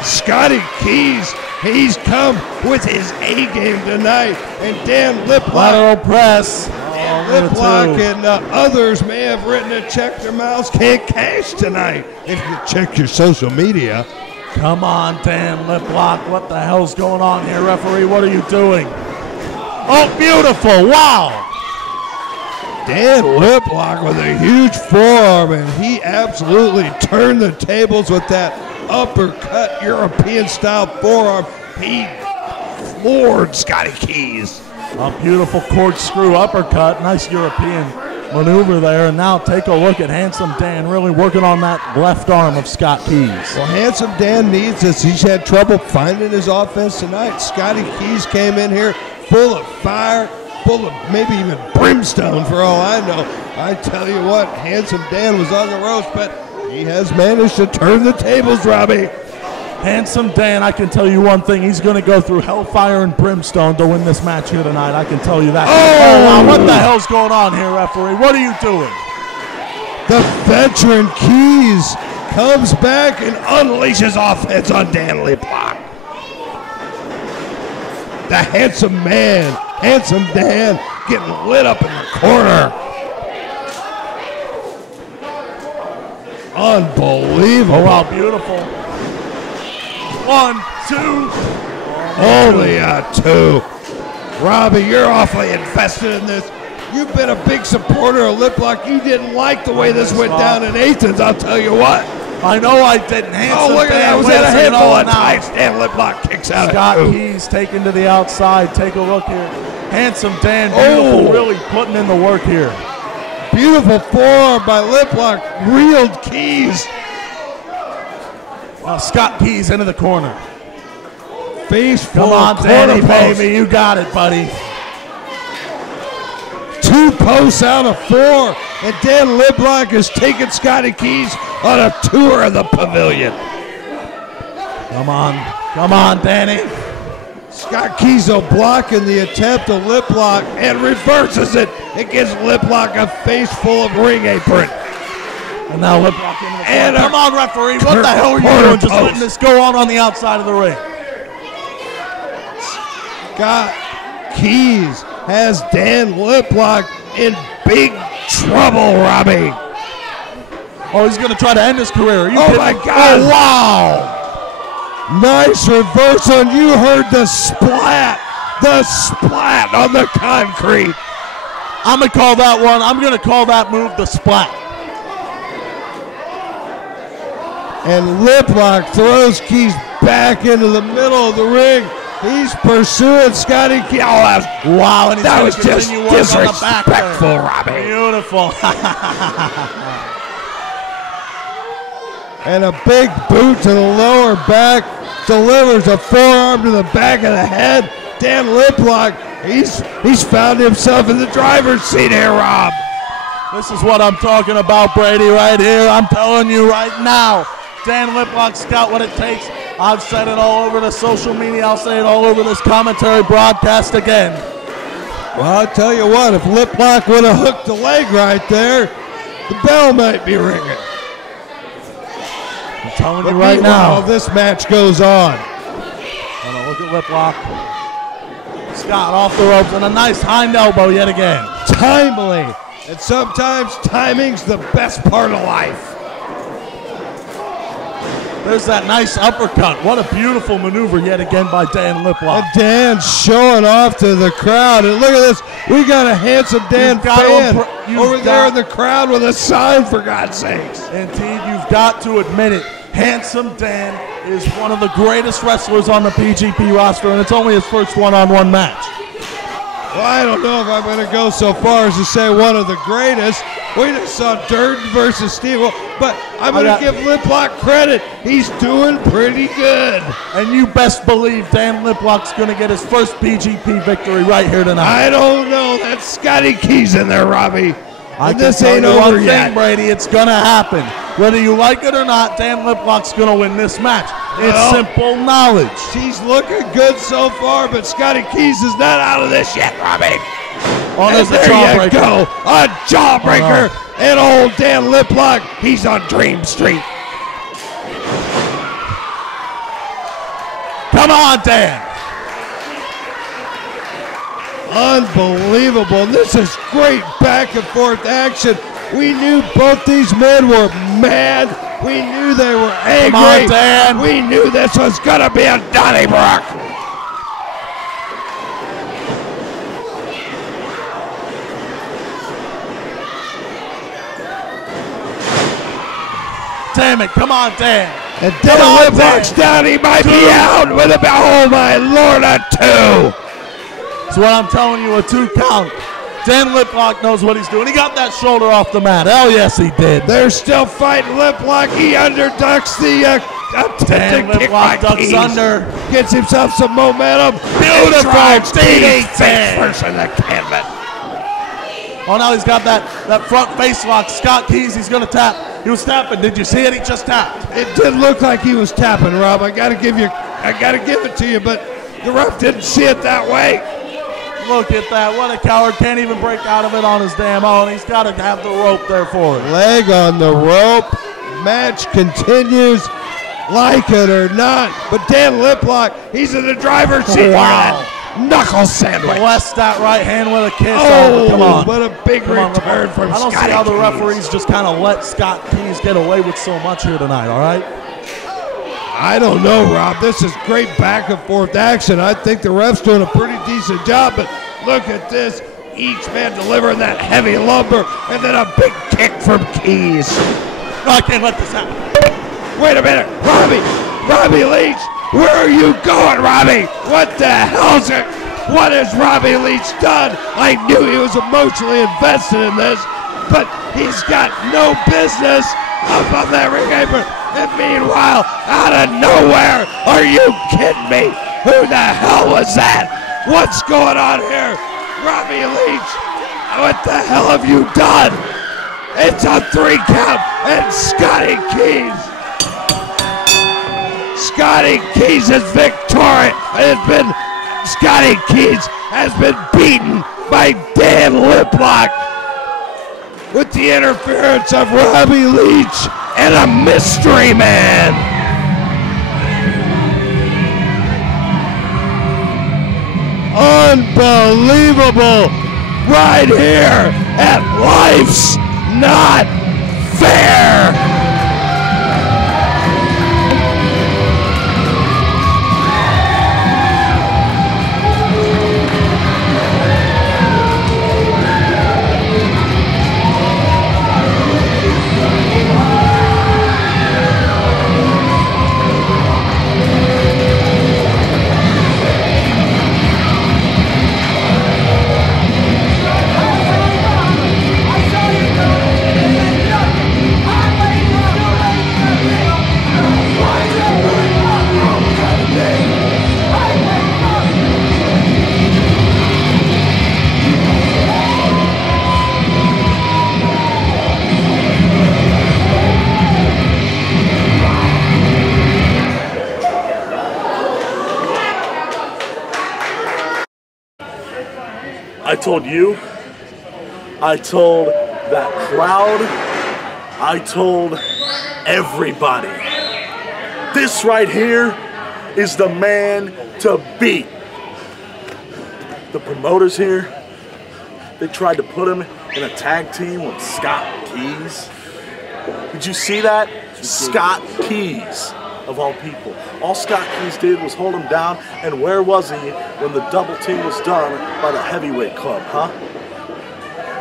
Scotty Keys, he's come with his A game tonight. And Dan Liplock. Lateral press. Liplock and others may have written a check their mouths can't cash tonight. If you check your social media. Come on, Dan Liplock. What the hell's going on here, referee? What are you doing? Oh, beautiful. Wow. Dan Liplock with a huge forearm, and he absolutely turned the tables with that uppercut European-style forearm. He floored Scotty Keys. A beautiful corkscrew uppercut. Nice European maneuver there. And now take a look at Handsome Dan really working on that left arm of Scott Keys. Well, Handsome Dan needs this. He's had trouble finding his offense tonight. Scotty Keys came in here full of fire, full of maybe even brimstone for all I know. I tell you what, Handsome Dan was on the ropes, but he has managed to turn the tables, Robbie. Handsome Dan, I can tell you one thing. He's going to go through hellfire and brimstone to win this match here tonight. I can tell you that. Oh, wow. What the hell's going on here, referee? What are you doing? The veteran Keys comes back and unleashes offense on Dan Liplock. The handsome man, Handsome Dan, getting lit up in the corner. Unbelievable. Oh, wow, beautiful. 1, 2. Only a 2. Robbie, you're awfully invested in this. You've been a big supporter of Liplock. You didn't like the way this went down in Athens, I'll tell you what. I know I didn't. Handsome look at that. Dan Was that a wins it handful all of now. times? Dan Liplock kicks out Scott at 2. Keys taken to the outside. Take a look here. Handsome Dan, beautiful, really putting in the work here. Beautiful forearm by Liplock. Reeled Keys. Now Scott Keys into the corner. Face full Come on, of Danny, corner posts. baby. You got it, buddy. 2 posts out of 4. And Dan Liplock is taking Scotty Keys on a tour of the pavilion. Come on, Danny. Scott Keys will block in the attempt of Liplock and reverses it. It gives Liplock a face full of ring apron. And now Liplock into the And corner. Come on, referee. What the hell are you doing? Just post. letting this go on the outside of the ring. Scott Keys has Dan Liplock in big trouble, Robbie. Oh, he's going to try to end his career. Are you kidding my me? God. Oh, wow. Nice reversal, and you heard the splat on the concrete. I'm going to call that one. I'm going to call that move the splat. And Liplock throws Keys back into the middle of the ring. He's pursuing Scotty Keys. Oh, wow, and that was he's just continue working on the back there. disrespectful, Robbie. Beautiful. And a big boot to the lower back delivers a forearm to the back of the head. Dan Liplock, he's found himself in the driver's seat here, Rob. This is what I'm talking about, Brady, right here. I'm telling you right now. Dan Liplock's got what it takes. I've said it all over the social media. I'll say it all over this commentary broadcast again. Well, I'll tell you what, if Liplock would have hooked the leg right there, the bell might be ringing. I'm telling you right now. This match goes on. Look at Liplock. Scott off the ropes and a nice hind elbow yet again. Timely. And sometimes timing's the best part of life. There's that nice uppercut. What a beautiful maneuver yet again by Dan Liplock. And Dan's showing off to the crowd. And look at this. We got a Handsome Dan fan over there in the crowd with a sign, for God's sakes. Indeed, you've got to admit it. Handsome Dan is one of the greatest wrestlers on the PGP roster, and it's only his first one-on-one match. Well, I don't know if I'm going to go so far as to say one of the greatest. We just saw Dirden versus Steve, but I'm going to give Liplock credit. He's doing pretty good. And you best believe Dan Liplock's going to get his first PGP victory right here tonight. I don't know. That's Scotty Keys in there, Robbie. And this ain't over yet. Brady, it's going to happen. Whether you like it or not, Dan Liplock's going to win this match. It's simple knowledge. He's looking good so far, but Scotty Keys is not out of this yet, Robbie. Oh, there's there the jawbreaker. You go. A jawbreaker. And old Dan Liplock, he's on Dream Street. Come on, Dan. Unbelievable. This is great back and forth action. We knew both these men were mad. We knew they were angry. Come on, Dan. We knew this was going to be a Donnybrook. Damn it. Come on, Dan. And Dan Liplock's down. He might be out with oh my Lord, a 2. That's what I'm telling you, a 2 count. Dan Liplock knows what he's doing. He got that shoulder off the mat. Hell yes, he did. They're still fighting Liplock. He underducks the Dan Liplock ducks under. Gets himself some momentum. Beautiful DDT first in the canvas. Oh, now he's got that front face lock. Scott Keys, he's going to tap. He was tapping. Did you see it? He just tapped. It did look like he was tapping, Rob. I gotta give it to you, but the ref didn't see it that way. Look at that. What a coward. Can't even break out of it on his damn own. He's got to have the rope there for it. Leg on the rope. Match continues, like it or not. But Dan Liplock, he's in the driver's seat. Wow. Knuckle sandwich. Bless that right hand with a kiss. Oh, come on. What a big return from Scott. I don't see how the referees just kind of let Scott Keys get away with so much here tonight, all right? I don't know, Rob. This is great back and forth action. I think the ref's doing a pretty decent job, but look at this. Each man delivering that heavy lumber, and then a big kick from Keys. No, I can't let this happen. Wait a minute. Robbie Leach, where are you going, Robbie? What the hell's it? What has Robbie Leach done? I knew he was emotionally invested in this, but he's got no business up on that ring apron. And meanwhile, out of nowhere, are you kidding me? Who the hell was that? What's going on here? Robbie Leach, what the hell have you done? It's a 3 count, and Scotty Keys is victorious. Scotty Keys has been beaten by Dan Liplock with the interference of Robbie Leach and a mystery man. Unbelievable right here at Life's Not Fair. I told you, I told that crowd, I told everybody. This right here is the man to beat. The promoters here, they tried to put him in a tag team with Scott Keys. Did you see that? Scott Keys, of all people. All Scott Keys did was hold him down, and where was he when the double team was done by the heavyweight club, huh?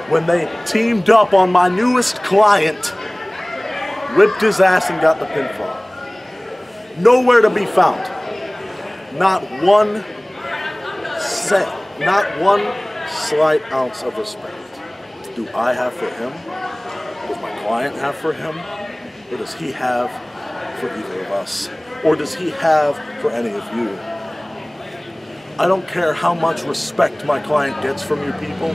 When they teamed up on my newest client, whipped his ass and got the pinfall. Nowhere to be found. Not one slight ounce of respect. Do I have for him? Does my client have for him? Or does he have for either of us? Or does he have for any of you? I don't care how much respect my client gets from you people.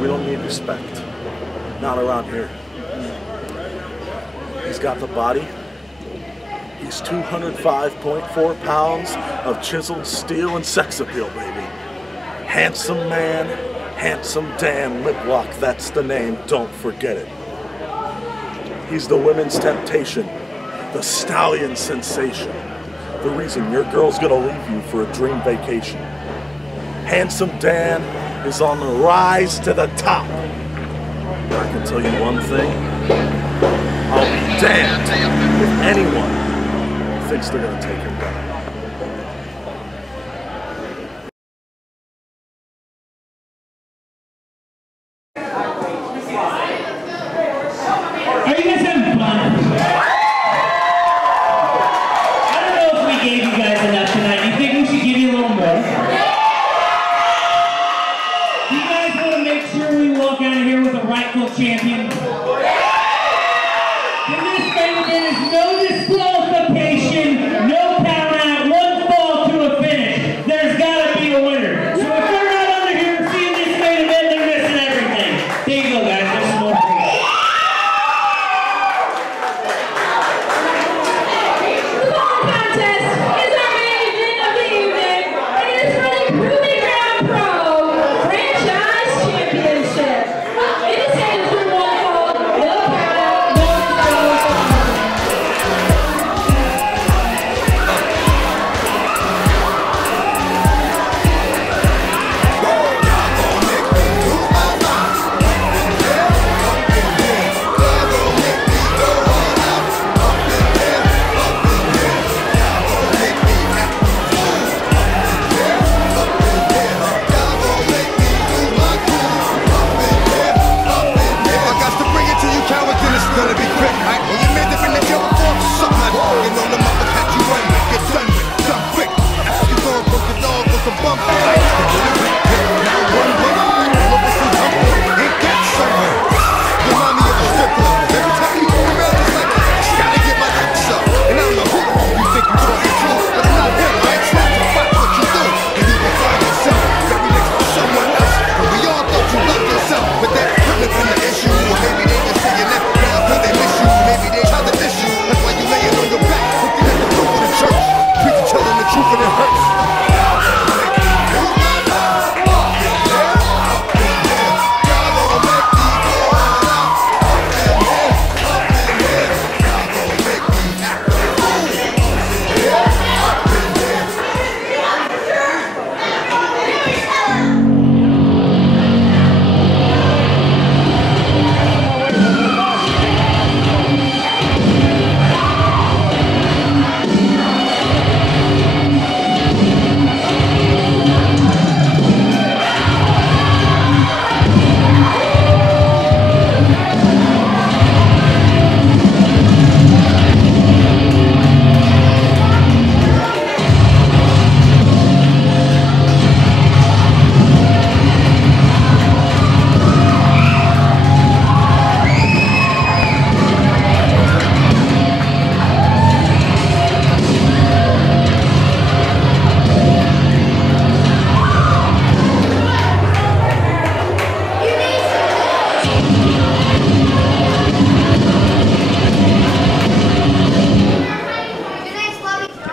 We don't need respect. Not around here. He's got the body. He's 205.4 pounds of chiseled steel and sex appeal, baby. Handsome man, handsome Dan Liplock, that's the name, don't forget it. He's the women's temptation, the stallion sensation, the reason your girl's gonna leave you for a dream vacation. Handsome Dan is on the rise to the top. I can tell you one thing. I'll be damned if anyone thinks they're going to take him down. Are you guys having fun? I don't know if we gave you guys enough tonight. Do you think we should give you a little more? Do you guys want to make sure we walk out of here with a rightful champion? In this fight, there is no disqualification, no count out, one fall to a finish. There's got to be a winner. So if they're not under here seeing this main event, they're missing everything. There you go, guys. There's some more for you. The ball contest is our main event of the evening, and it is for the Proving Ground Pro Franchise Championship. It is headed through one fall, no count out, no disqualification. If I got to bring it to you, cowards, then it's gonna be quick. Right? When you made the in the jail before, something like walking on the mother that you run with, get done quick. After you gone, broke your dog with some bump. Now one bump, all of us is humble. Ain't that something? Remind me of a strip club. Every time you go around, it's like, just gotta get my lips up. And I'm the hoop, you think you're talking true, but I'm not him. I ain't trying to watch what you do. And you will find yourself very next to someone else. But we all thought you loved yourself, but that couldn't have been the issue. Or maybe they just saying that because they miss you. Maybe they tried to diss you. That's why you laying on your back, looking at the roof of the church. Preacher telling the truth and it hurts.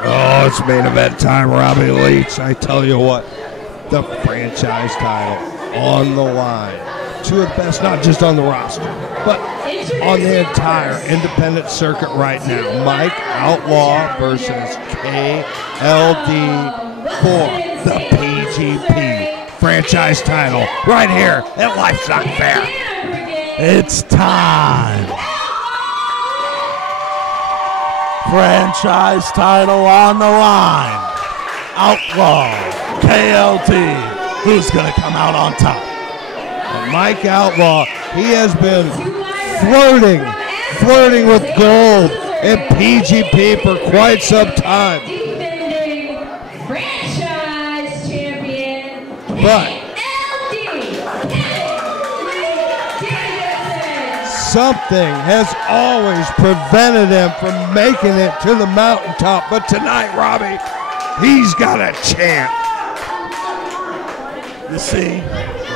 Oh, it's main event time, Robbie Leach. I tell you what, the franchise title on the line. Two of the best, not just on the roster, but on the entire independent circuit right now. Mike Outlaw versus KLD for the PGP franchise title right here at Life's Not Fair. It's time. Franchise title on the line. Outlaw, KLD. Who's going to come out on top? And Mike Outlaw, he has been flirting with gold in PGP for quite some time. Defending franchise champion, But something has always prevented him from making it to the mountaintop. But tonight, Robbie, he's got a chance. You see,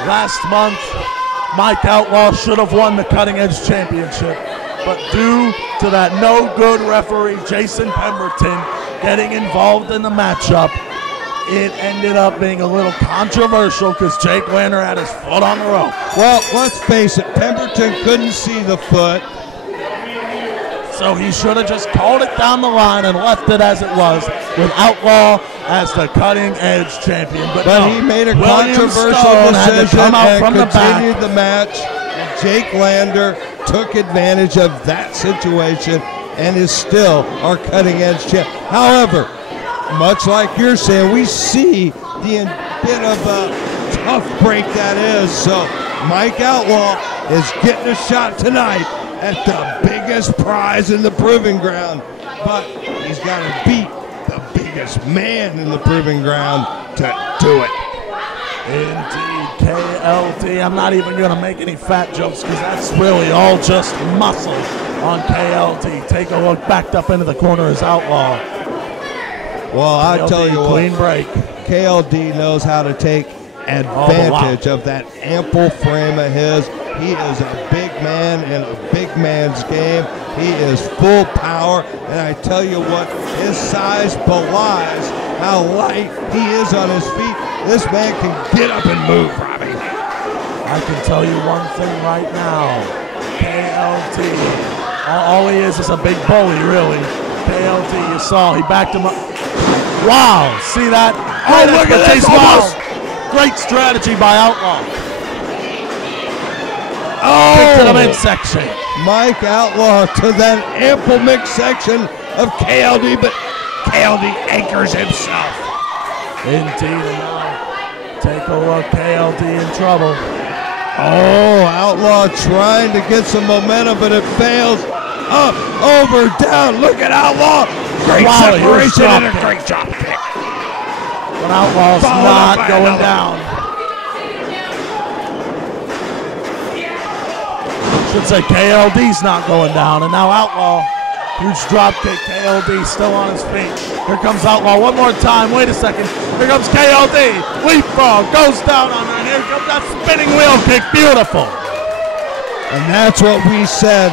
last month, Mike Outlaw should have won the Cutting Edge Championship, but due to that no-good referee, Jason Pemberton, getting involved in the matchup, it ended up being a little controversial because Jake Lander had his foot on the rope. Well, let's face it, Pemberton couldn't see the foot. So he should have just called it down the line and left it as it was, with Outlaw as the cutting edge champion. But But no, he made a William controversial Stone had to decision come out and from the back. continued the match. And Jake Lander took advantage of that situation and is still our cutting edge champ. However, much like you're saying, we see the bit of a tough break that is. So Mike Outlaw is getting a shot tonight at the biggest prize in the proving ground. But he's got to beat the biggest man in the proving ground to do it. Indeed, KLD. I'm not even going to make any fat jokes because that's really all just muscle on KLD. Take a look, backed up into the corner is Outlaw. Well, I KLD, tell you what, clean break. KLD knows how to take advantage of that ample frame of his. He is a big man in a big man's game. He is full power, and I tell you what, his size belies how light he is on his feet. This man can get up and move, Robbie. I can tell you one thing right now. KLD, all he is a big bully, really. KLD, you saw, he backed him up. Wow, see that? Oh, look at this. Wow. Great strategy by Outlaw. Oh, to the midsection. Mike Outlaw to that ample midsection of KLD, but KLD anchors himself. Indeed, and now take a look, KLD in trouble. Oh, Outlaw trying to get some momentum, but it fails. Up, over, down. Look at Outlaw. Great separation and a great drop kick. But Outlaw's not going down. Should say KLD's not going down, and now Outlaw, huge drop kick. KLD still on his feet. Here comes Outlaw one more time. Wait a second. Here comes KLD. Leapfrog goes down on her, and here comes that spinning wheel kick. Beautiful. And that's what we said.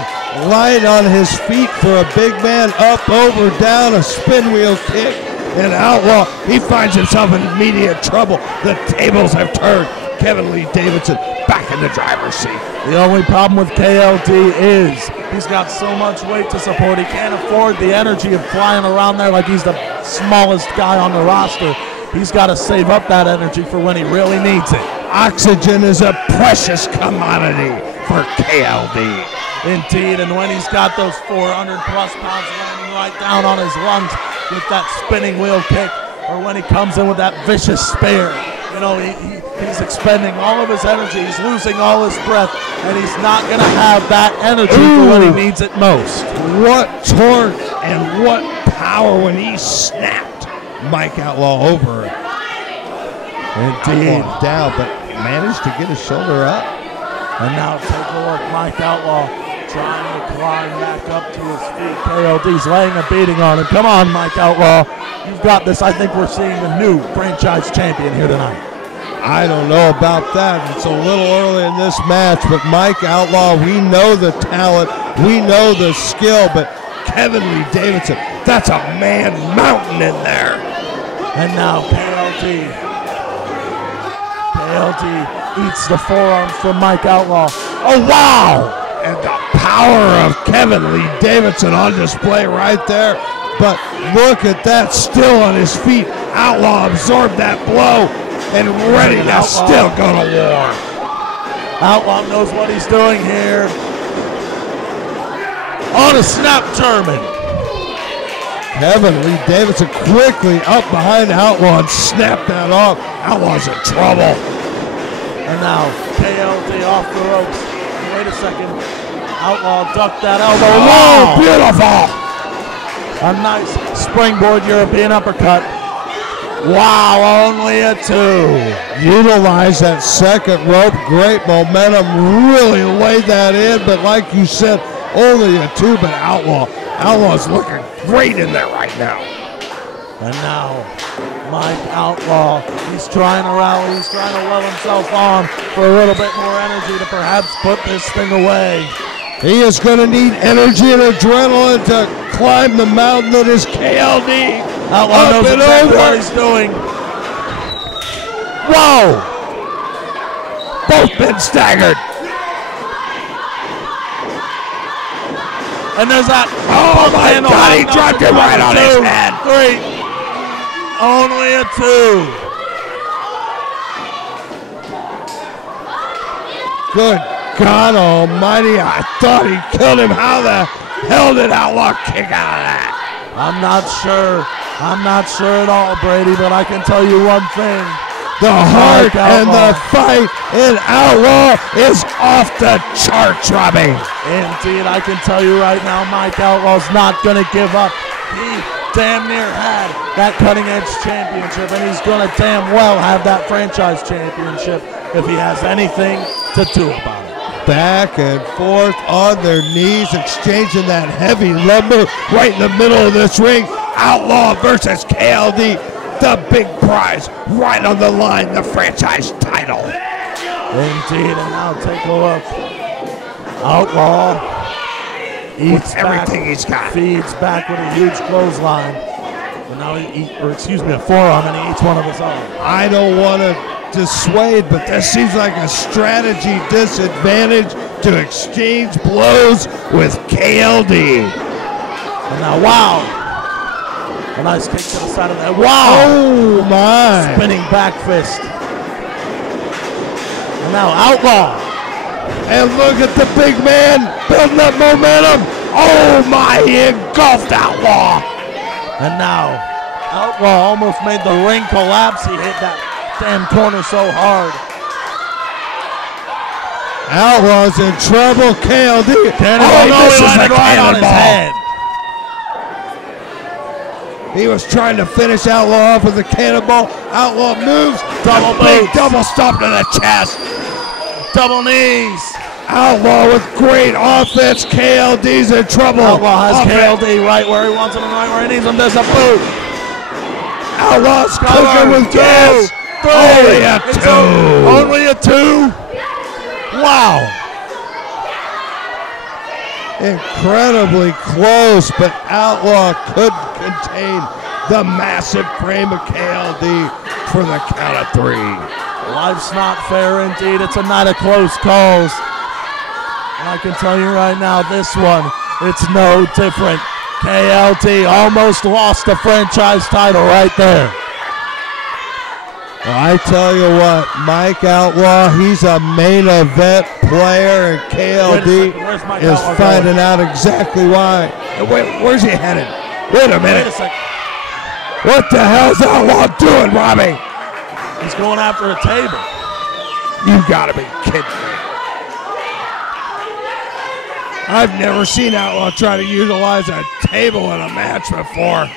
Light on his feet for a big man. Up, over, down, a spin wheel kick. And Outlaw, he finds himself in immediate trouble. The tables have turned. Kevin Lee Davidson back in the driver's seat. The only problem with KLD is he's got so much weight to support. He can't afford the energy of flying around there like he's the smallest guy on the roster. He's got to save up that energy for when he really needs it. Oxygen is a precious commodity for KLD. Indeed, and when he's got those 400 plus pounds landing right down on his lungs with that spinning wheel kick, or when he comes in with that vicious spear, you know, he's expending all of his energy, he's losing all his breath, and he's not going to have that energy for when he needs it most. What torque and what power when he snapped Mike Outlaw over. Indeed. Outlaw down, but managed to get his shoulder up. And now take a look, Mike Outlaw trying to climb back up to his feet. KLD's laying a beating on him. Come on, Mike Outlaw. You've got this. I think we're seeing the new franchise champion here tonight. I don't know about that. It's a little early in this match, but Mike Outlaw, we know the talent, we know the skill, but Kevin Lee Davidson, that's a man mountain in there. And now KLD eats the forearms from Mike Outlaw. Oh, wow! And the power of Kevin Lee Davidson on display right there. But look at that, still on his feet. Outlaw absorbed that blow and ready to still go to war. Outlaw knows what he's doing here. On a snap German. Kevin Lee Davidson quickly up behind Outlaw and snapped that off. Outlaw's in trouble. And now KLD off the ropes. Wait a second. Outlaw ducked that elbow. Oh, beautiful. A nice springboard European uppercut. Wow, only a 2. Utilize that second rope. Great momentum. Really laid that in. But like you said, only a 2. But Outlaw's looking great in there right now. And now Mike Outlaw, he's trying to rally, he's trying to will himself on for a little bit more energy to perhaps put this thing away. He is going to need energy and adrenaline to climb the mountain that is KLD. Outlaw knows exactly what he's doing. Whoa! Both men staggered. And there's that. Oh my God, he dropped it right on his head. 3. Only a 2. Good God almighty, I thought he killed him. How the hell did Outlaw kick out of that? I'm not sure. I'm not sure at all, Brady, but I can tell you one thing. The heart and the fight in Outlaw is off the charts, Robbie. Indeed, I can tell you right now, Mike Outlaw's not going to give up. He damn near had that Cutting Edge Championship, and he's going to damn well have that Franchise Championship if he has anything to do about it. Back and forth on their knees, exchanging that heavy lumber right in the middle of this ring. Outlaw versus KLD. The big prize right on the line, the franchise title. Indeed, and now take a look. Outlaw eats everything back, he's got. Feeds back with a huge clothesline. And now a forearm, and he eats one of his own. I don't want to dissuade, but this seems like a strategy disadvantage to exchange blows with KLD. And now, wow. A nice kick to the side of that. Wow! Oh my! Spinning back fist. And now Outlaw. And look at the big man building up momentum. Oh my! He engulfed Outlaw. And now Outlaw almost made the ring collapse. He hit that damn corner so hard. Outlaw's in trouble. KLD. This is a right on his head. He was trying to finish Outlaw off with a cannonball. Outlaw moves. Big double stomp to the chest. Double knees. Outlaw with great offense. KLD's in trouble. Outlaw has KLD right where he wants him and right where he needs him. There's a boot. Outlaw's cooking with gas. Only a 2. Wow. Incredibly close, but Outlaw couldn't contain the massive frame of KLD for the count of 3. Life's not fair indeed. It's a night of close calls. And I can tell you right now, this one, it's no different. KLD almost lost the franchise title right there. Well, I tell you what, Mike Outlaw, he's a main event player, and KLD is finding out exactly why. Where's he headed? Wait a minute. What the hell's Outlaw doing, Robbie? He's going after a table. You gotta be kidding me. I've never seen Outlaw try to utilize a table in a match before.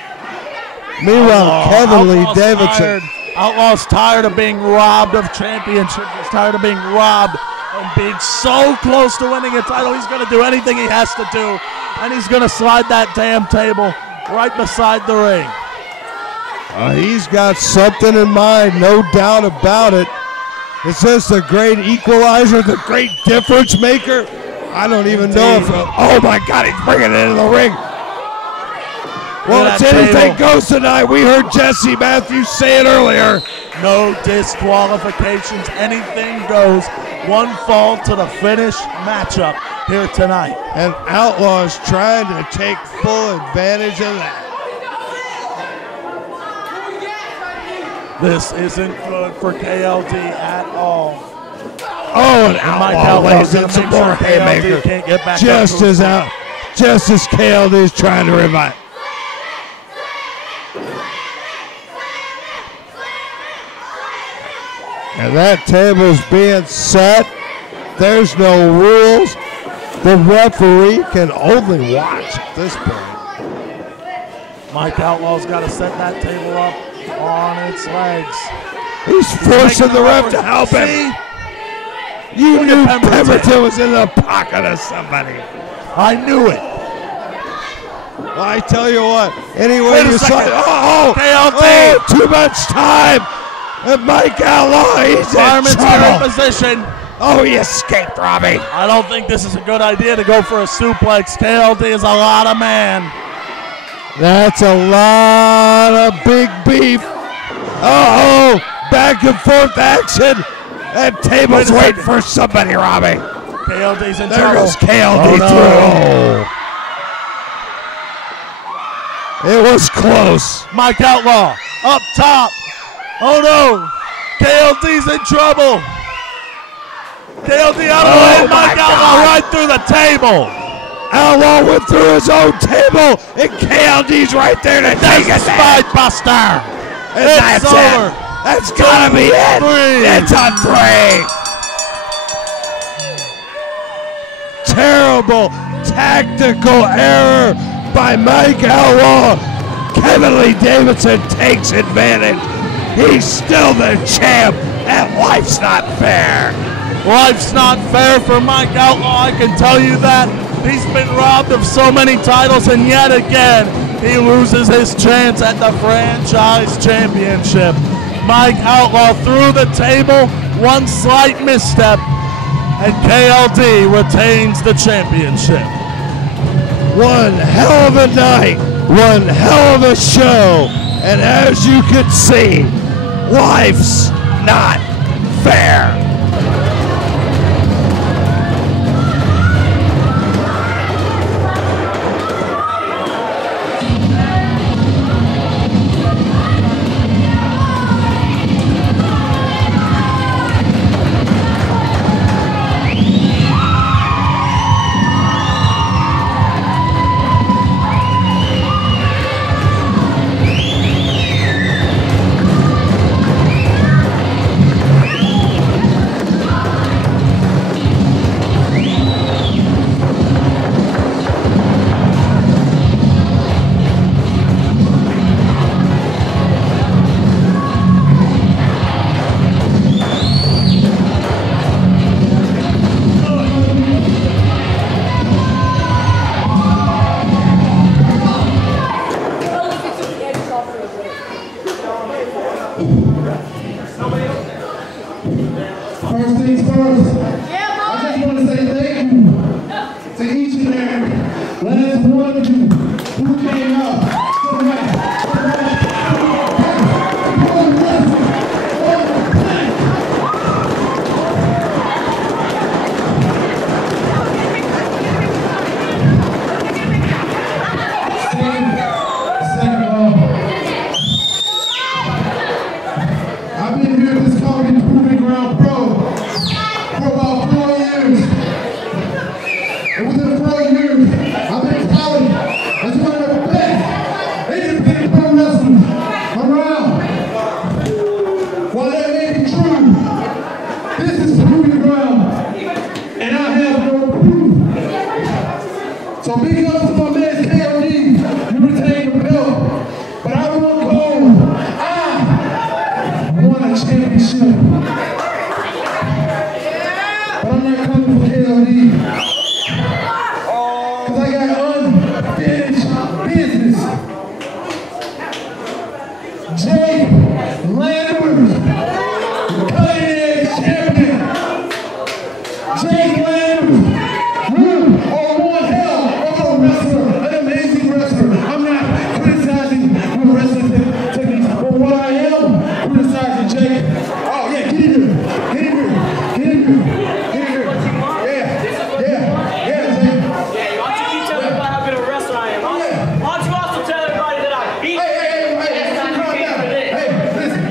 Meanwhile, Kevin Lee Davidson. Outlaw's tired of being robbed of championships. He's tired of being robbed and being so close to winning a title. He's going to do anything he has to do, and he's going to slide that damn table right beside the ring. He's got something in mind, no doubt about it. Is this the great equalizer, the great difference maker? I don't even know if... Oh, my God, he's bringing it into the ring. Well, it's anything goes tonight. We heard Jesse Matthews say it earlier. No disqualifications. Anything goes. One fall to the finish matchup here tonight. And Outlaw is trying to take full advantage of that. This isn't good for KLD at all. Oh, and Outlaw lays in some more haymaker. Just as KLD is trying to revive. And that table's being set. There's no rules. The referee can only watch at this point. Mike Outlaw's got to set that table up on its legs. He's forcing the ref to help him. You knew Pemberton was in the pocket of somebody. I knew it. Well, I tell you what, anyway you saw it. KLD. Too much time. And Mike Outlaw, he's in trouble. Position. Oh, he escaped, Robbie. I don't think this is a good idea to go for a suplex. KLD is a lot of man. That's a lot of big beef. Uh-oh, back and forth action. That table's waiting for somebody, Robbie. KLD's in trouble. There goes KLD through. It was close. Mike Outlaw up top. Oh no, KLD's in trouble. KLD out of the way, Mike Outlaw right through the table. Outlaw went through his own table, and KLD's right there to take a Spine buster. It's over. That's gotta be it. It's a 3. Terrible tactical error by Mike Outlaw. Kevin Lee Davidson takes advantage. He's still the champ, and life's not fair. Life's not fair for Mike Outlaw, I can tell you that. He's been robbed of so many titles, and yet again, he loses his chance at the franchise championship. Mike Outlaw through the table, one slight misstep, and KLD retains the championship. One hell of a night, one hell of a show, and as you can see, life's not fair. First things first, I just want to say thank you to each and every last one of you who came out to the match. Second of all, I've been here at this company Proving Ground Pro for about 4 years. And within 4 years, I've been touted as one of the best independent pro wrestlers around. While that may be true, this is Proving Ground, and I have no proof. So big up to my man KLD, you retained the belt, but I won't go. Won a championship. But I'm not coming for KLD. Because I got unfinished business. Jake Landers, cutting edge champion. Jake Landers, you are one hell of a wrestler, an amazing wrestler. I'm not criticizing your wrestling techniques, but what I am criticizing Jake. Oh yeah, get in here. Get in here. Get in here. Get in here. Yeah. Yeah. Yeah, Jake. Yeah, why don't you keep telling everybody how good a wrestler I am? Why don't you also tell everybody that I beat Hey, calm down. Hey, listen.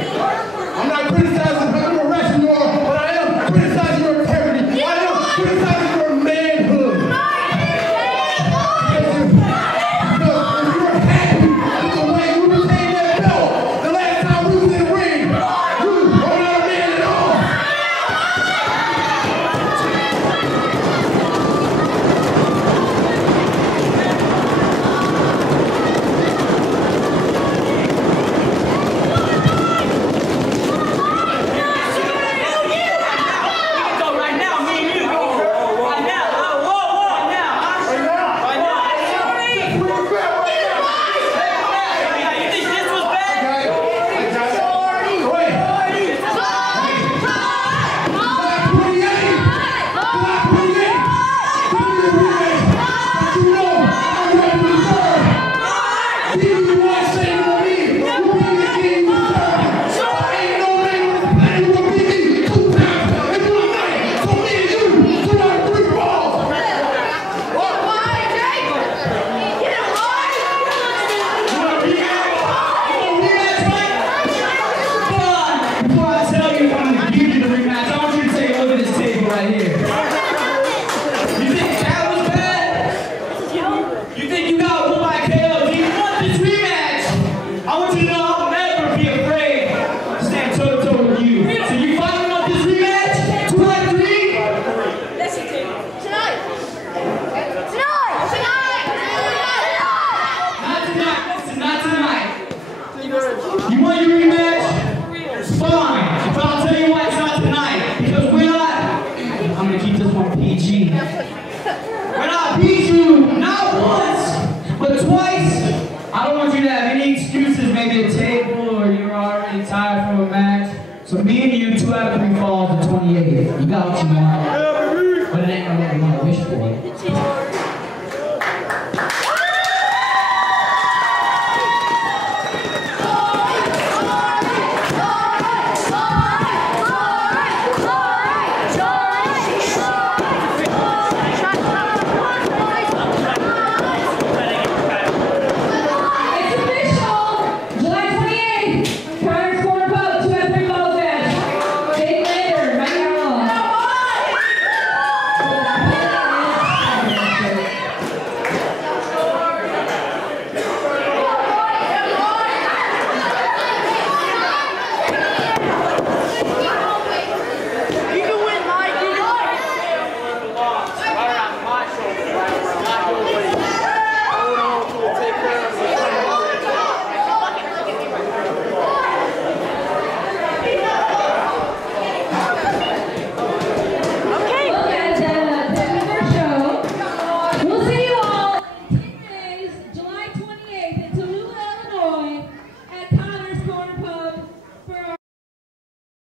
You want your rematch? Fine. But I'll tell you why it's not tonight. Because when I'm gonna keep this one PG. When I beat you, not once, but twice, I don't want you to have any excuses, maybe a table or you're already tired from a match. So me and you, 2 out of 3 falls to 28. You got what you want. But it ain't what you want to wish for.